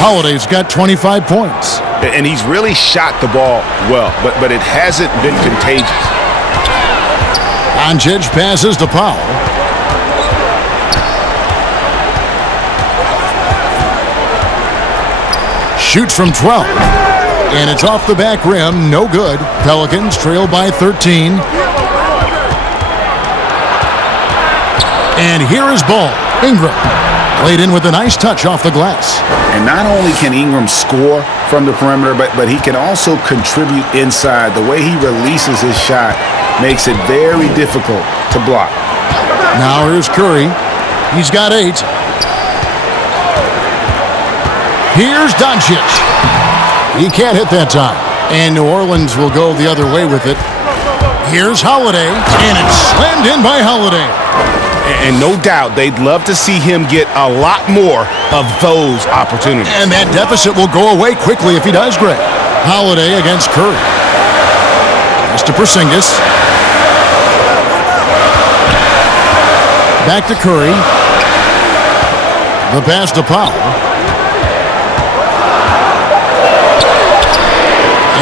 Holiday's got 25 points. And he's really shot the ball well, but it hasn't been contagious. Doncic passes to Powell. Shoots from 12. And it's off the back rim. No good. Pelicans trail by 13. And here is ball. Ingram. Laid in with a nice touch off the glass. And not only can Ingram score from the perimeter, but he can also contribute inside. The way he releases his shot makes it very difficult to block. Now here's Curry. He's got 8. Here's Doncic. He can't hit that time. And New Orleans will go the other way with it. Here's Holiday. And it's slammed in by Holiday. And no doubt they'd love to see him get a lot more of those opportunities. And that deficit will go away quickly if he does, Greg. Holiday against Curry. Pass to Porzingis. Back to Curry. The pass to Powell.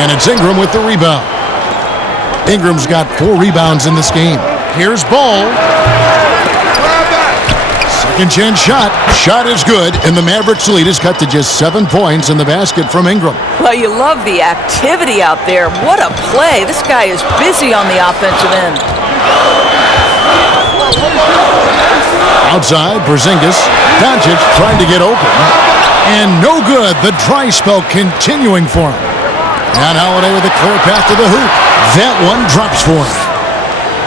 And it's Ingram with the rebound. Ingram's got 4 rebounds in this game. Here's Ball. Second chance shot. Shot is good, and the Mavericks lead is cut to just 7 points in the basket from Ingram. Well, you love the activity out there. What a play. This guy is busy on the offensive end. Outside, Porzingis. Doncic trying to get open. And no good. The dry spell continuing for him. And Holiday with a clear path to the hoop. That one drops for him.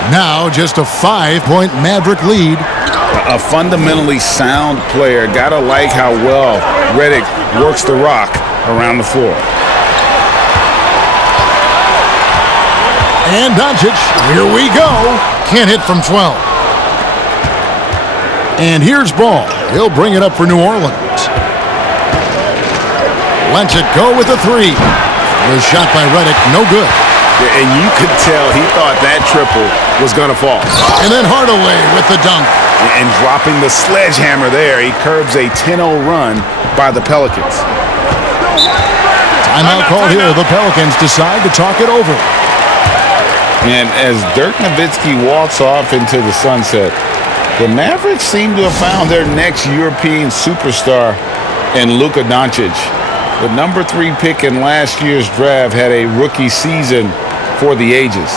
Now just a 5-point Maverick lead. A fundamentally sound player. Gotta like how well Redick works the rock around the floor. And Doncic, here we go. Can't hit from 12. And here's Ball. He'll bring it up for New Orleans. Lets it go with a 3. The shot by Redick, no good. And you could tell he thought that triple was going to fall. And then Hardaway with the dunk. And dropping the sledgehammer there, he curbs a 10-0 run by the Pelicans. Timeout called here. The Pelicans decide to talk it over. And as Dirk Nowitzki walks off into the sunset, the Mavericks seem to have found their next European superstar in Luka Doncic. The number 3 pick in last year's draft had a rookie season for the ages.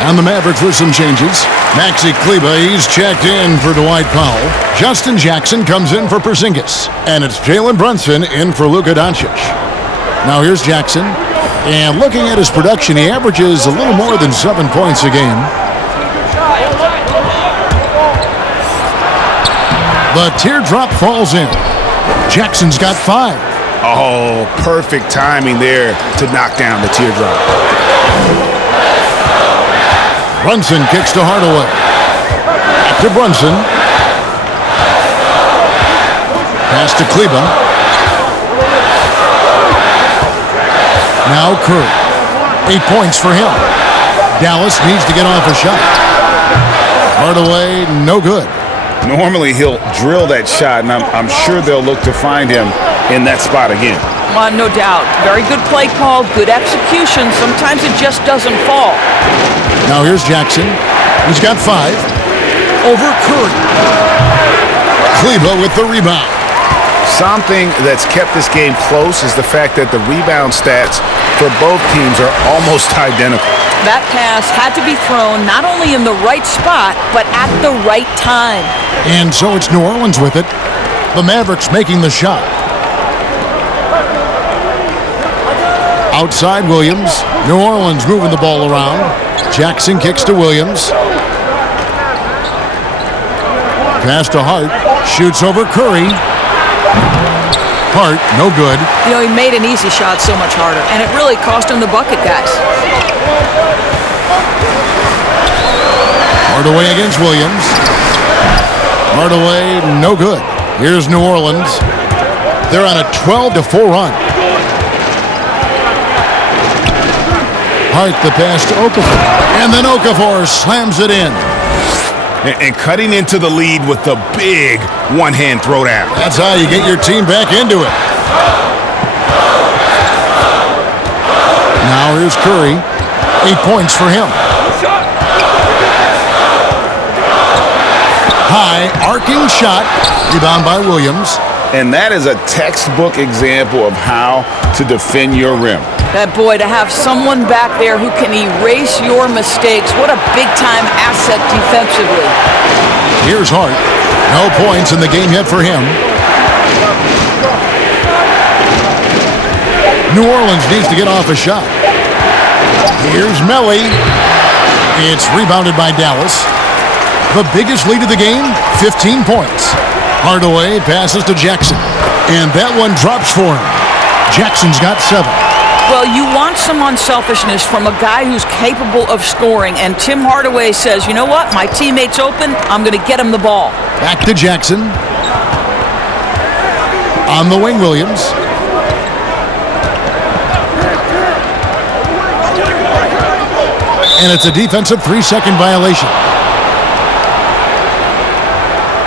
And the Mavericks with some changes. Maxi Kleber, he's checked in for Dwight Powell. Justin Jackson comes in for Porzingis. And it's Jalen Brunson in for Luka Doncic. Now here's Jackson. And looking at his production, he averages a little more than 7 points a game. The teardrop falls in. Jackson's got 5. Oh, perfect timing there to knock down the teardrop. Brunson kicks to Hardaway. Back to Brunson. Pass to Kleba. Now Curry. 8 points for him. Dallas needs to get off a shot. Hardaway, no good. Normally he'll drill that shot, and I'm sure they'll look to find him in that spot again. No doubt. Very good play call, good execution. Sometimes it just doesn't fall. Now here's Jackson. He's got 5. Over Curry. Kleba with the rebound. Something that's kept this game close is the fact that the rebound stats for both teams are almost identical. That pass had to be thrown not only in the right spot, but at the right time. And so it's New Orleans with it. The Mavericks making the shot. Outside Williams. New Orleans moving the ball around. Jackson kicks to Williams. Pass to Hart. Shoots over Curry. Hart, no good. You know, he made an easy shot so much harder, and it really cost him the bucket, guys. Hardaway against Williams. Hardaway, no good. Here's New Orleans. They're on a 12-4 run. Hart the pass to Okafor. And then Okafor slams it in. And cutting into the lead with the big one-hand throwdown. That's how you get your team back into it. Now here's Curry. 8 points for him. High, arcing shot. Rebound by Williams. And that is a textbook example of how to defend your rim. That boy, to have someone back there who can erase your mistakes, what a big-time asset defensively. Here's Hart. No points in the game yet for him. New Orleans needs to get off a shot. Here's Melly. It's rebounded by Dallas. The biggest lead of the game, 15 points. Hardaway passes to Jackson. And that one drops for him. Jackson's got 7. Well, you want some unselfishness from a guy who's capable of scoring, and Tim Hardaway says, you know what, my teammate's open, I'm going to get him the ball. Back to Jackson. On the wing, Williams. And it's a defensive 3-second violation.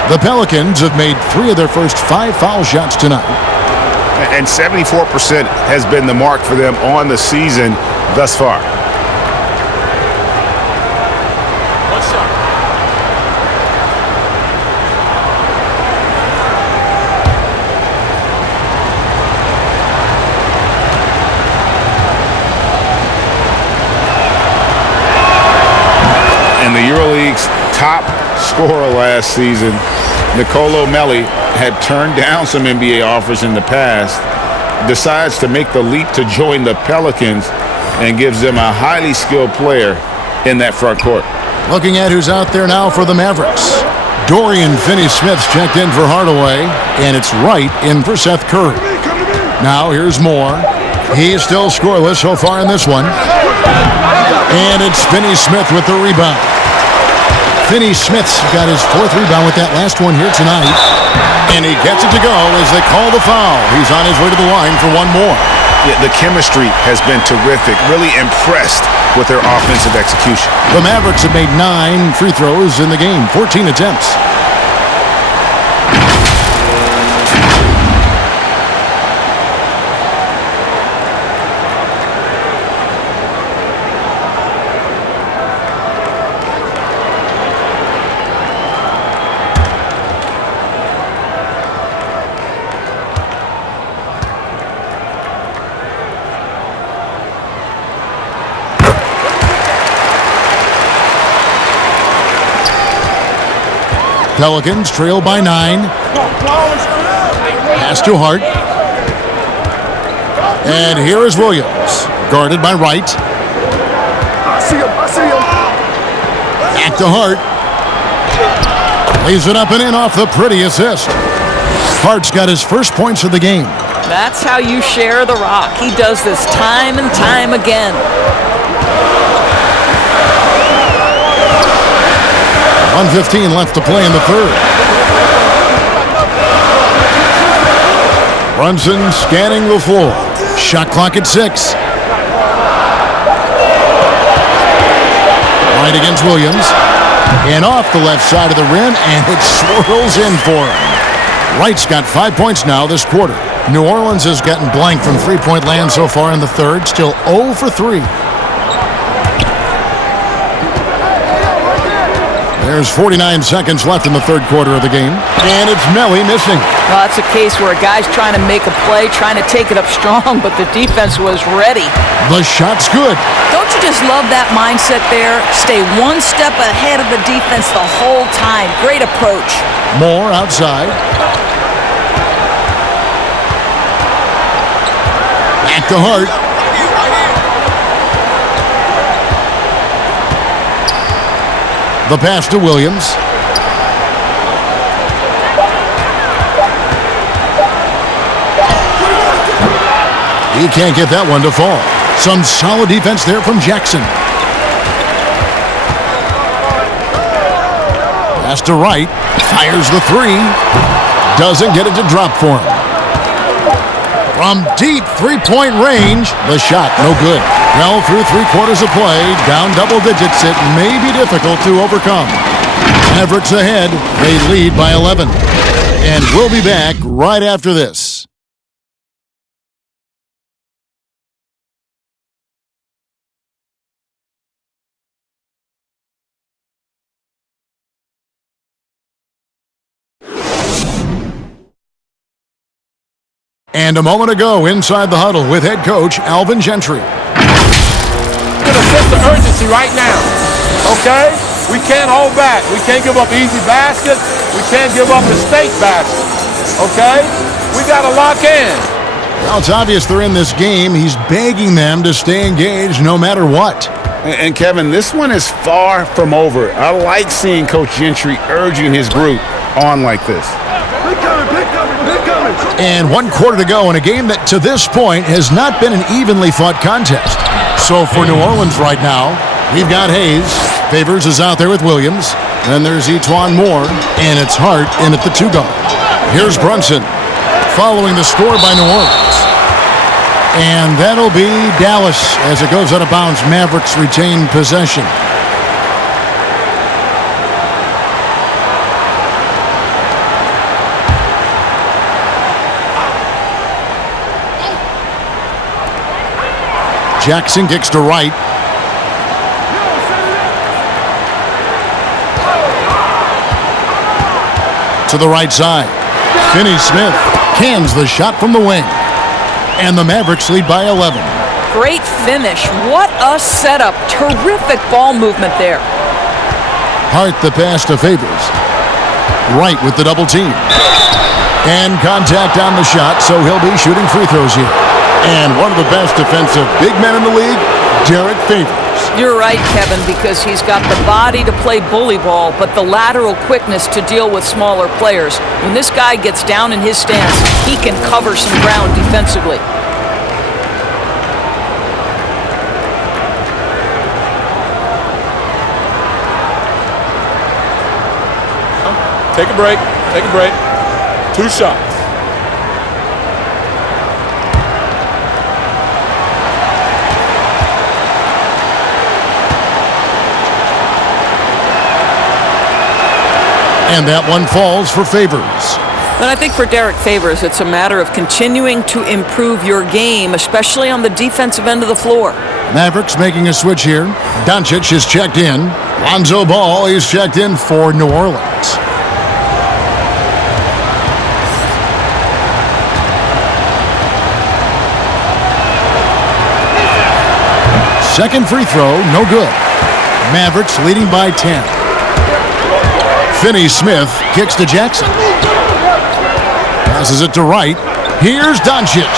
The Pelicans have made 3 of their first 5 foul shots tonight. And 74% has been the mark for them on the season thus far. And the EuroLeague's top scorer last season, Nicolo Melli, had turned down some NBA offers in the past, decides to make the leap to join the Pelicans, and gives them a highly skilled player in that front court. Looking at who's out there now for the Mavericks. Dorian Finney-Smith's checked in for Hardaway, and it's Wright in for Seth Curry. Now here's Moore. He's still scoreless so far in this one. And it's Finney-Smith with the rebound. Finney-Smith's got his 4th rebound with that last one here tonight. And he gets it to go as they call the foul. He's on his way to the line for one more. Yeah, the chemistry has been terrific. Really impressed with their offensive execution. The Mavericks have made 9 free throws in the game, 14 attempts. Pelicans trail by 9. Pass to Hart. And here is Williams, guarded by Wright. I see him. Back to Hart. Lays it up and in off the pretty assist. Hart's got his first points of the game. That's how you share the rock. He does this time and time again. 1:15 left to play in the third. Brunson scanning the floor. Shot clock at 6. Right against Williams. And off the left side of the rim, and it swirls in for him. Wright's got 5 points now this quarter. New Orleans has gotten blank from three-point land so far in the third, still 0 for 3. There's 49 seconds left in the third quarter of the game, and it's Melly missing. Well, that's a case where a guy's trying to make a play, trying to take it up strong, but the defense was ready. The shot's good. Don't you just love that mindset there? Stay one step ahead of the defense the whole time. Great approach. Moore outside. Back to Hart. The pass to Williams. He can't get that one to fall. Some solid defense there from Jackson. Pass to Wright. Fires the three. Doesn't get it to drop for him. From deep three-point range, the shot no good. Well, through 3/4 of play, down double digits, it may be difficult to overcome. Mavericks ahead. They lead by 11. And we'll be back right after this. And a moment ago, inside the huddle with head coach Alvin Gentry. Get a sense of urgency right now, okay? We can't hold back. We can't give up easy baskets. We can't give up mistake baskets, okay? We got to lock in. Well, it's obvious they're in this game. He's begging them to stay engaged no matter what. And Kevin, this one is far from over. I like seeing Coach Gentry urging his group on like this. And 1 quarter to go in a game that to this point has not been an evenly fought contest. So for New Orleans right now, we've got Hayes. Favors is out there with Williams. Then there's Etuan Moore, and it's Hart in at the 2 guard. Here's Brunson following the score by New Orleans. And that'll be Dallas as it goes out of bounds. Mavericks retain possession. Jackson kicks to Wright. To the right side. Finney-Smith cans the shot from the wing. And the Mavericks lead by 11. Great finish. What a setup. Terrific ball movement there. Hart the pass to Favors. Wright with the double team. And contact on the shot, so he'll be shooting free throws here. And one of the best defensive big men in the league, Derek Favors. You're right, Kevin, because he's got the body to play bully ball, but the lateral quickness to deal with smaller players. When this guy gets down in his stance, he can cover some ground defensively. Take a break. Take a break. 2 shots. And that one falls for Favors. But I think for Derek Favors, it's a matter of continuing to improve your game, especially on the defensive end of the floor. Mavericks making a switch here. Doncic is checked in. Lonzo Ball is checked in for New Orleans. Second free throw, no good. Mavericks leading by 10. Finney-Smith kicks to Jackson. Passes it to Wright. Here's Doncic.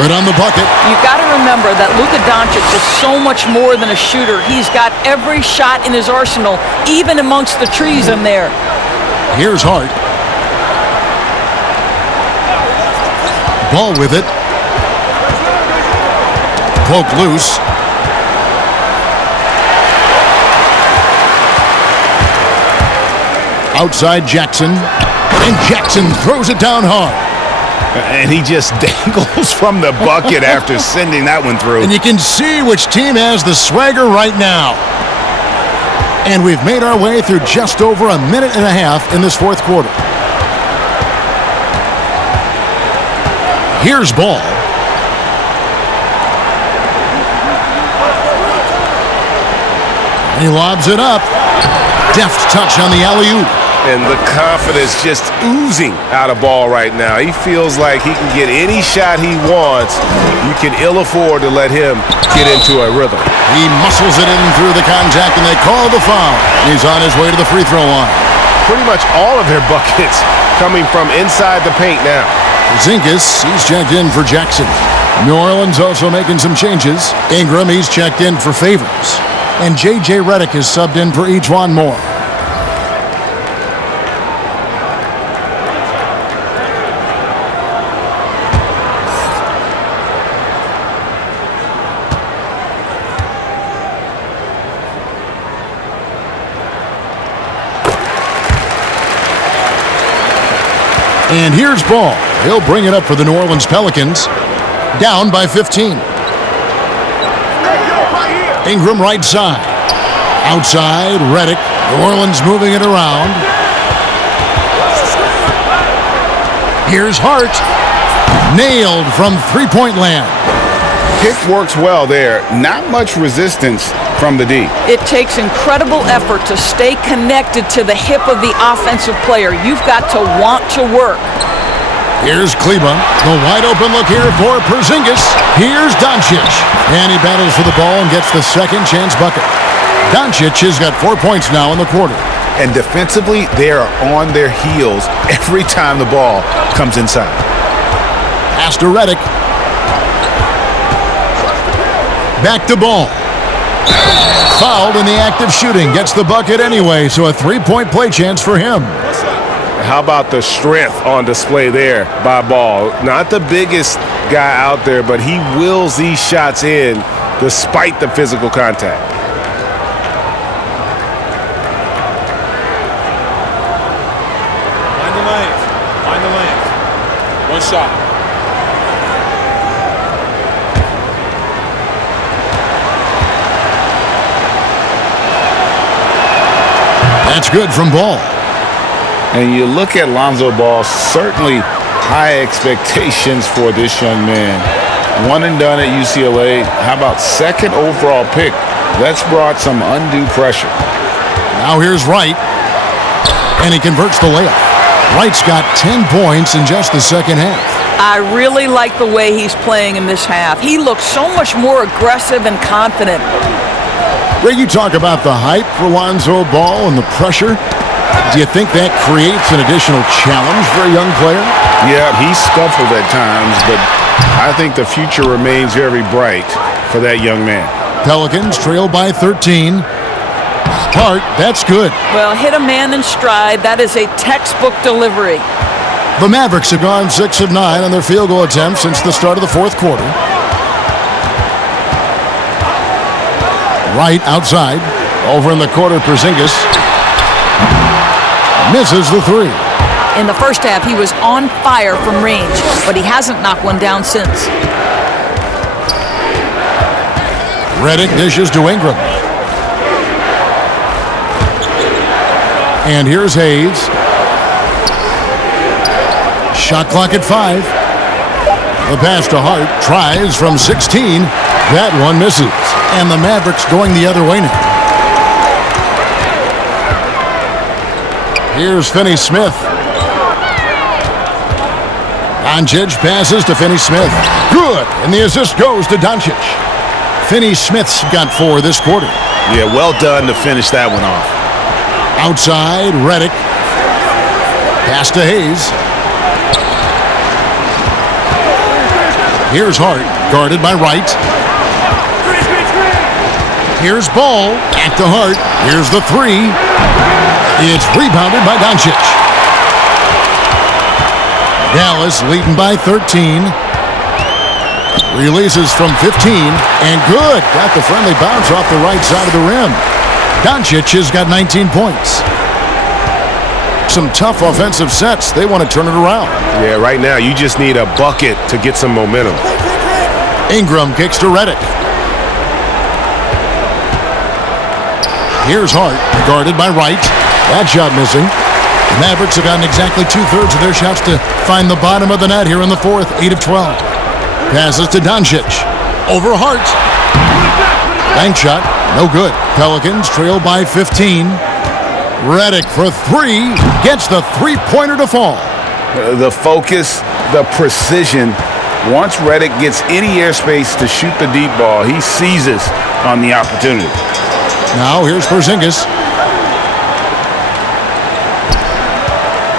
Good on the bucket. You've got to remember that Luka Doncic is so much more than a shooter. He's got every shot in his arsenal, even amongst the trees in there. Here's Hart. Ball with it. Poke loose. Outside Jackson. And Jackson throws it down hard. And he just dangles from the bucket after sending that one through. And you can see which team has the swagger right now. And we've made our way through just over a minute and a half in this fourth quarter. Here's ball. He lobs it up. Deft touch on the alley-oop. And the confidence just oozing out of ball right now. He feels like he can get any shot he wants. You can ill afford to let him get into a rhythm. He muscles it in through the contact, and they call the foul. He's on his way to the free throw line. Pretty much all of their buckets coming from inside the paint now. Zingas, he's checked in for Jackson. New Orleans also making some changes. Ingram, he's checked in for Favors. And J.J. Redick is subbed in for Ejuan Moore. And here's ball. He'll bring it up for the New Orleans Pelicans. Down by 15. Ingram right side. Outside, Redick. New Orleans moving it around. Here's Hart. Nailed from three-point land. Kick works well there. Not much resistance from the D. It takes incredible effort to stay connected to the hip of the offensive player. You've got to want to work. Here's Kleba. The wide open look here for Porzingis. Here's Doncic. And he battles for the ball and gets the second chance bucket. Doncic has got 4 points now in the quarter. And defensively, they are on their heels every time the ball comes inside. Pass to Redick. Back to ball. Fouled in the act of shooting. Gets the bucket anyway, so a three-point play chance for him. How about the strength on display there by Ball? Not the biggest guy out there, but he wills these shots in despite the physical contact. Find the lanes. Find the lanes. One shot. That's good from Ball. And you look at Lonzo Ball, certainly high expectations for this young man. One and done at UCLA. How about second overall pick? That's brought some undue pressure. Now here's Wright. And he converts the layup. Wright's got 10 points in just the second half. I really like the way he's playing in this half. He looks so much more aggressive and confident. Ray, you talk about the hype for Lonzo Ball and the pressure. Do you think that creates an additional challenge for a young player? Yeah, he's scuffled at times, but I think the future remains very bright for that young man. Pelicans trail by 13. Hart, that's good. Well, hit a man in stride. That is a textbook delivery. The Mavericks have gone 6 of 9 on their field goal attempts since the start of the fourth quarter. Right outside. Over in the corner, Porzingis. Misses the three. In the first half, he was on fire from range, but he hasn't knocked one down since. Redick dishes to Ingram. And here's Hayes. Shot clock at 5. The pass to Hart. Tries from 16. That one misses. And the Mavericks going the other way now. Here's Finney-Smith. Doncic passes to Finney-Smith. Good. And the assist goes to Doncic. Finney-Smith's got 4 this quarter. Yeah, well done to finish that one off. Outside, Redick. Pass to Hayes. Here's Hart, guarded by Wright. Here's Ball, back to Hart. Here's the three. It's rebounded by Doncic. Dallas leading by 13. Releases from 15, and good. Got the friendly bounce off the right side of the rim. Doncic has got 19 points. Some tough offensive sets. They want to turn it around. Yeah, right now you just need a bucket to get some momentum. Ingram kicks to Redick. Here's Hart, guarded by Wright. That shot missing. The Mavericks have gotten exactly 2/3 of their shots to find the bottom of the net here in the fourth, 8 of 12. Passes to Doncic. Over Hart. Bank shot. No good. Pelicans trail by 15. Redick for three. Gets the three-pointer to fall. The focus, the precision. Once Redick gets any airspace to shoot the deep ball, he seizes on the opportunity. Now here's Porzingis.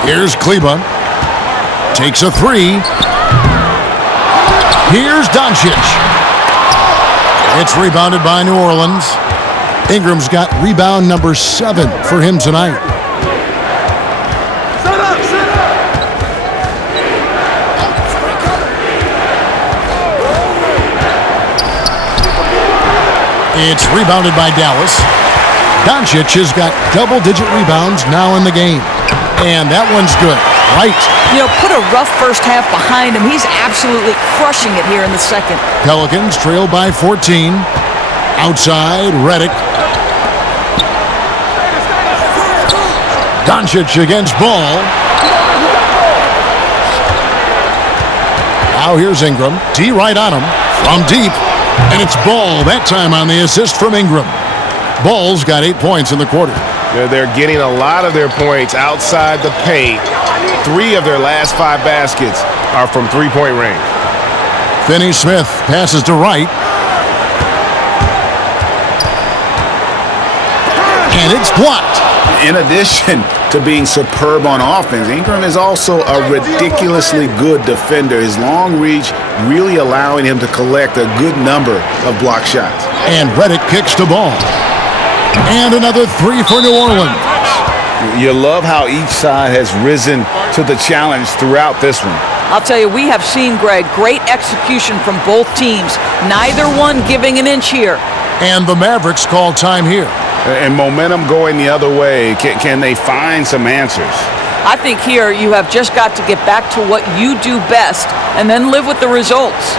Here's Kleba. Takes a three. Here's Doncic. It's rebounded by New Orleans. Ingram's got rebound number 7 for him tonight. Set up, set up. It's rebounded by Dallas. Doncic has got double-digit rebounds now in the game. And that one's good. Right. You know, put a rough first half behind him. He's absolutely crushing it here in the second. Pelicans trail by 14. Outside, Redick. Doncic against Ball. Now here's Ingram. D right on him. From deep. And it's Ball that time on the assist from Ingram. Ball's got 8 points in the quarter. They're getting a lot of their points outside the paint. 3 of their last 5 baskets are from three-point range. Finney-Smith passes to Wright. And it's blocked. In addition to being superb on offense, Ingram is also a ridiculously good defender. His long reach really allowing him to collect a good number of block shots. And Redick kicks the ball. And another 3 for New Orleans. You love how each side has risen to the challenge throughout this one. I'll tell you, we have seen, Greg, great execution from both teams. Neither one giving an inch here. And the Mavericks call time here. And momentum going the other way. Can they find some answers? I think here you have just got to get back to what you do best and then live with the results.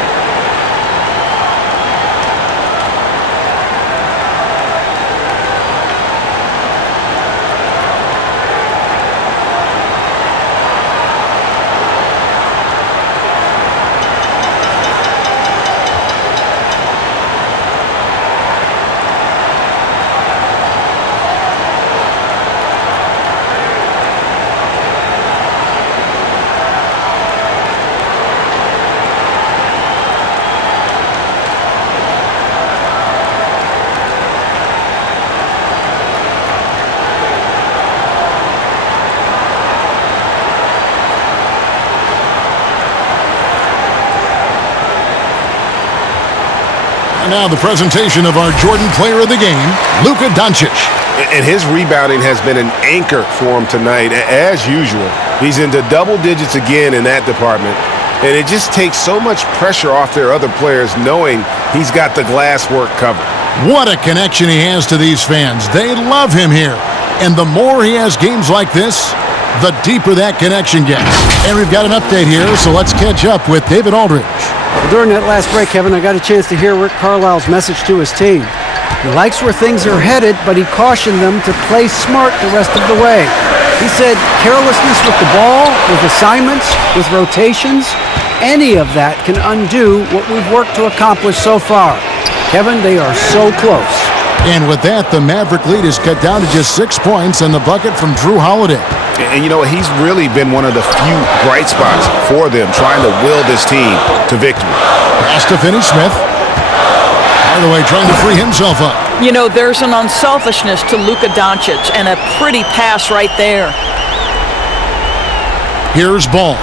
Now the presentation of our Jordan Player of the Game, Luka Doncic. And his rebounding has been an anchor for him tonight, as usual. He's into double digits again in that department. And it just takes so much pressure off their other players knowing he's got the glass work covered. What a connection he has to these fans. They love him here. And the more he has games like this, the deeper that connection gets. And we've got an update here, so let's catch up with David Aldridge. Well, during that last break, Kevin, I got a chance to hear Rick Carlisle's message to his team. He likes where things are headed, but he cautioned them to play smart the rest of the way. He said carelessness with the ball, with assignments, with rotations, any of that can undo what we've worked to accomplish so far. Kevin, they are so close. And with that, the Maverick lead is cut down to just 6 points and the bucket from Drew Holiday. And you know, he's really been one of the few bright spots for them, trying to will this team to victory. Pass to Finney-Smith. By the way, trying to free himself up. You know, there's an unselfishness to Luka Doncic, and a pretty pass right there. Here's Ball.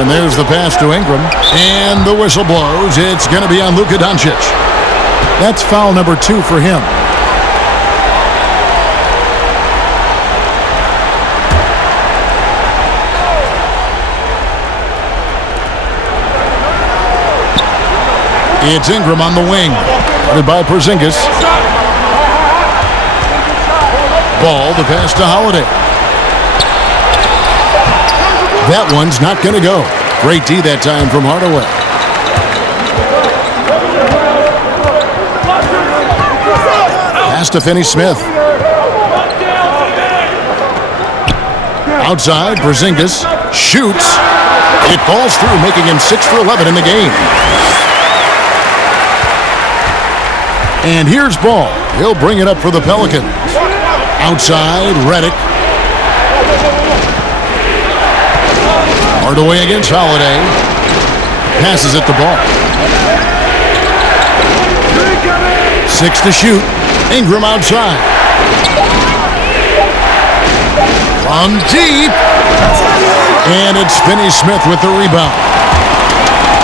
And there's the pass to Ingram. And the whistle blows. It's going to be on Luka Doncic. That's foul number 2 for him. It's Ingram on the wing. Headed by Porzingis. Ball, the pass to Holiday. That one's not going to go. Great D that time from Hardaway. Pass to Finney-Smith. Outside, Porzingis shoots. It falls through, making him 6 for 11 in the game. And here's Ball. He'll bring it up for the Pelicans. Outside, Redick. Hardaway against Holiday. Passes it to Ball. 6 to shoot. Ingram outside. From deep. And it's Finney-Smith with the rebound.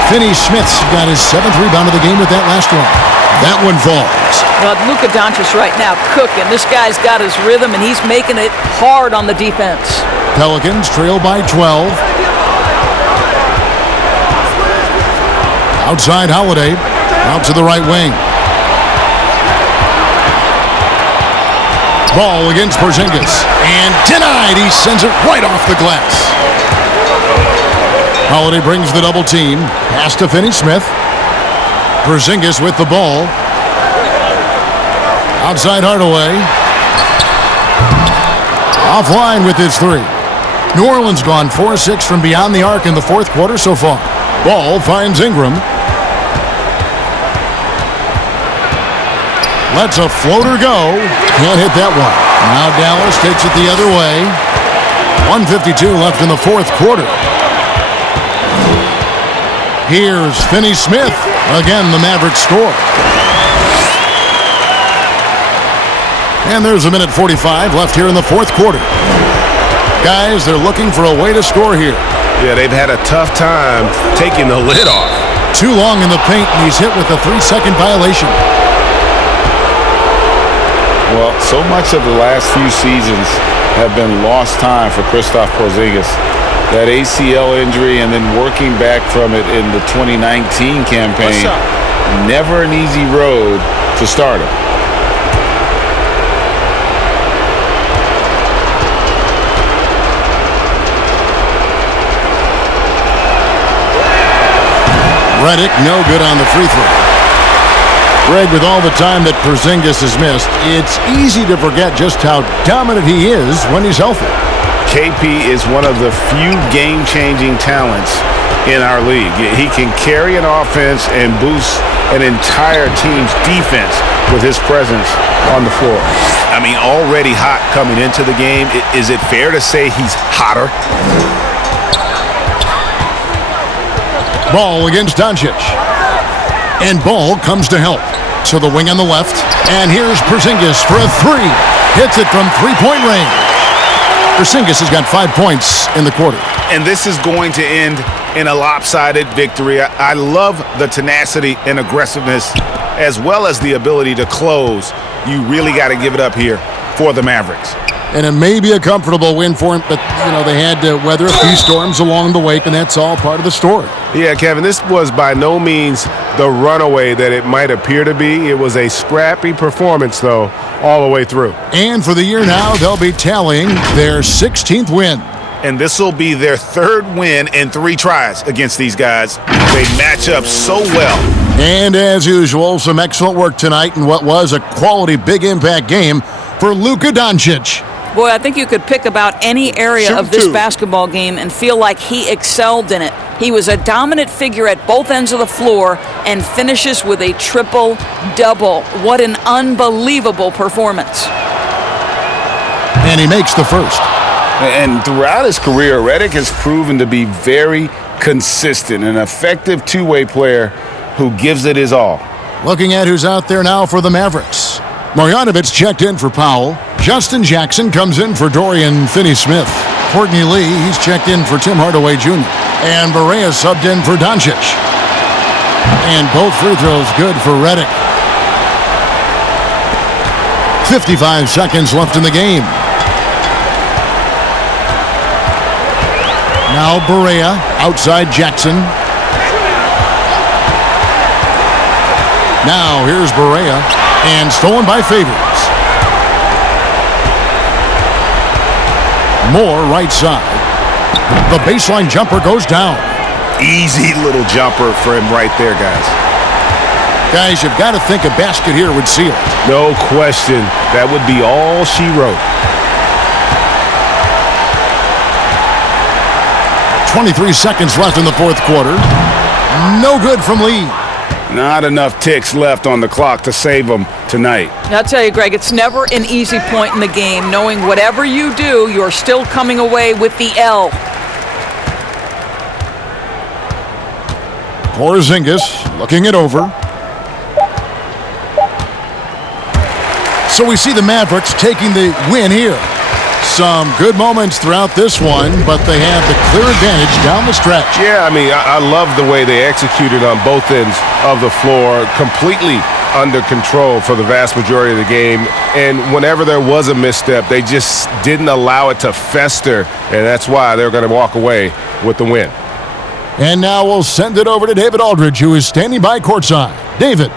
Finney-Smith's got his 7th rebound of the game with that last one. That one falls. Well, Luka Doncic right now cooking. This guy's got his rhythm, and he's making it hard on the defense. Pelicans trail by 12. Outside Holiday. Out to the right wing. Ball against Porzingis. And denied. He sends it right off the glass. Holiday brings the double team. Pass to Finney-Smith. Porzingis with the ball. Outside Hardaway. Offline with his 3. New Orleans gone 4-6 from beyond the arc in the 4th quarter so far. Ball finds Ingram. Lets a floater go. Can't hit that one. Now Dallas takes it the other way. 1:52 left in the 4th quarter. Here's Finney-Smith. Again, the Mavericks score. And there's 1:45 left here in the 4th quarter. Guys, they're looking for a way to score here. Yeah, they've had a tough time taking the lid off. Too long in the paint, and he's hit with a 3-second violation. Well, so much of the last few seasons have been lost time for Kristaps Porzingis. That ACL injury and then working back from it in the 2019 campaign. Never an easy road to start him. Redick, no good on the free throw. Greg, with all the time that Porzingis has missed, it's easy to forget just how dominant he is when he's healthy. KP is one of the few game-changing talents in our league. He can carry an offense and boost an entire team's defense with his presence on the floor. I mean, already hot coming into the game. Is it fair to say he's hotter? Ball against Doncic. And Ball comes to help. To the wing on the left. And here's Porzingis for a 3. Hits it from 3-point range. Porzingis has got 5 points in the quarter. And this is going to end in a lopsided victory. I love the tenacity and aggressiveness as well as the ability to close. You really got to give it up here for the Mavericks. And it may be a comfortable win for him, but, they had to weather a few storms along the way, and that's all part of the story. Yeah, Kevin, this was by no means the runaway that it might appear to be. It was a scrappy performance, though, all the way through. And for the year now, they'll be tallying their 16th win. And this will be their 3rd win in 3 tries against these guys. They match up so well. And as usual, some excellent work tonight in what was a quality big impact game for Luka Doncic. Boy, I think you could pick about any area of this basketball game and feel like he excelled in it. He was a dominant figure at both ends of the floor and finishes with a triple-double. What an unbelievable performance. And he makes the first. And throughout his career, Redick has proven to be very consistent, an effective two-way player who gives it his all. Looking at who's out there now for the Mavericks. Marjanovic checked in for Powell. Justin Jackson comes in for Dorian Finney-Smith. Courtney Lee, he's checked in for Tim Hardaway Jr. And Barea subbed in for Doncic. And both free throws good for Redick. 55 seconds left in the game. Now Barea outside Jackson. Now here's Barea, and stolen by Favors. Moore right side. The baseline jumper goes down. Easy little jumper for him right there, guys. Guys, you've got to think a basket here would seal it. No question. That would be all she wrote. 23 seconds left in the fourth quarter. No good from Lee. Not enough ticks left on the clock to save them tonight. I'll tell you, Greg, it's never an easy point in the game, knowing whatever you do, you're still coming away with the L. Porzingis looking it over. So we see the Mavericks taking the win here. Some good moments throughout this one, but they have the clear advantage down the stretch. Yeah, I mean, I love the way they executed on both ends of the floor, completely under control for the vast majority of the game. And whenever there was a misstep, they just didn't allow it to fester, and that's why they're going to walk away with the win. And now we'll send it over to David Aldridge, who is standing by courtside. David.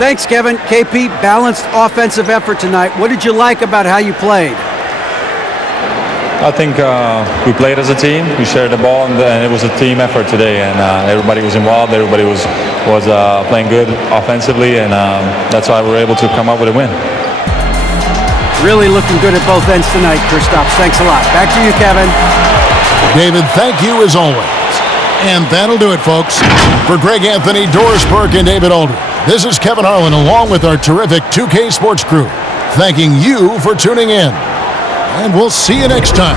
Thanks, Kevin. KP, balanced offensive effort tonight. What did you like about how you played? I think we played as a team. We shared the ball, and it was a team effort today. And everybody was involved. Everybody was playing good offensively, and that's why we were able to come up with a win. Really looking good at both ends tonight, Kristaps. Thanks a lot. Back to you, Kevin. David, thank you as always. And that'll do it, folks. For Greg Anthony, Doris Burke, and David Aldridge, this is Kevin Harlan along with our terrific 2K Sports crew, thanking you for tuning in. And we'll see you next time.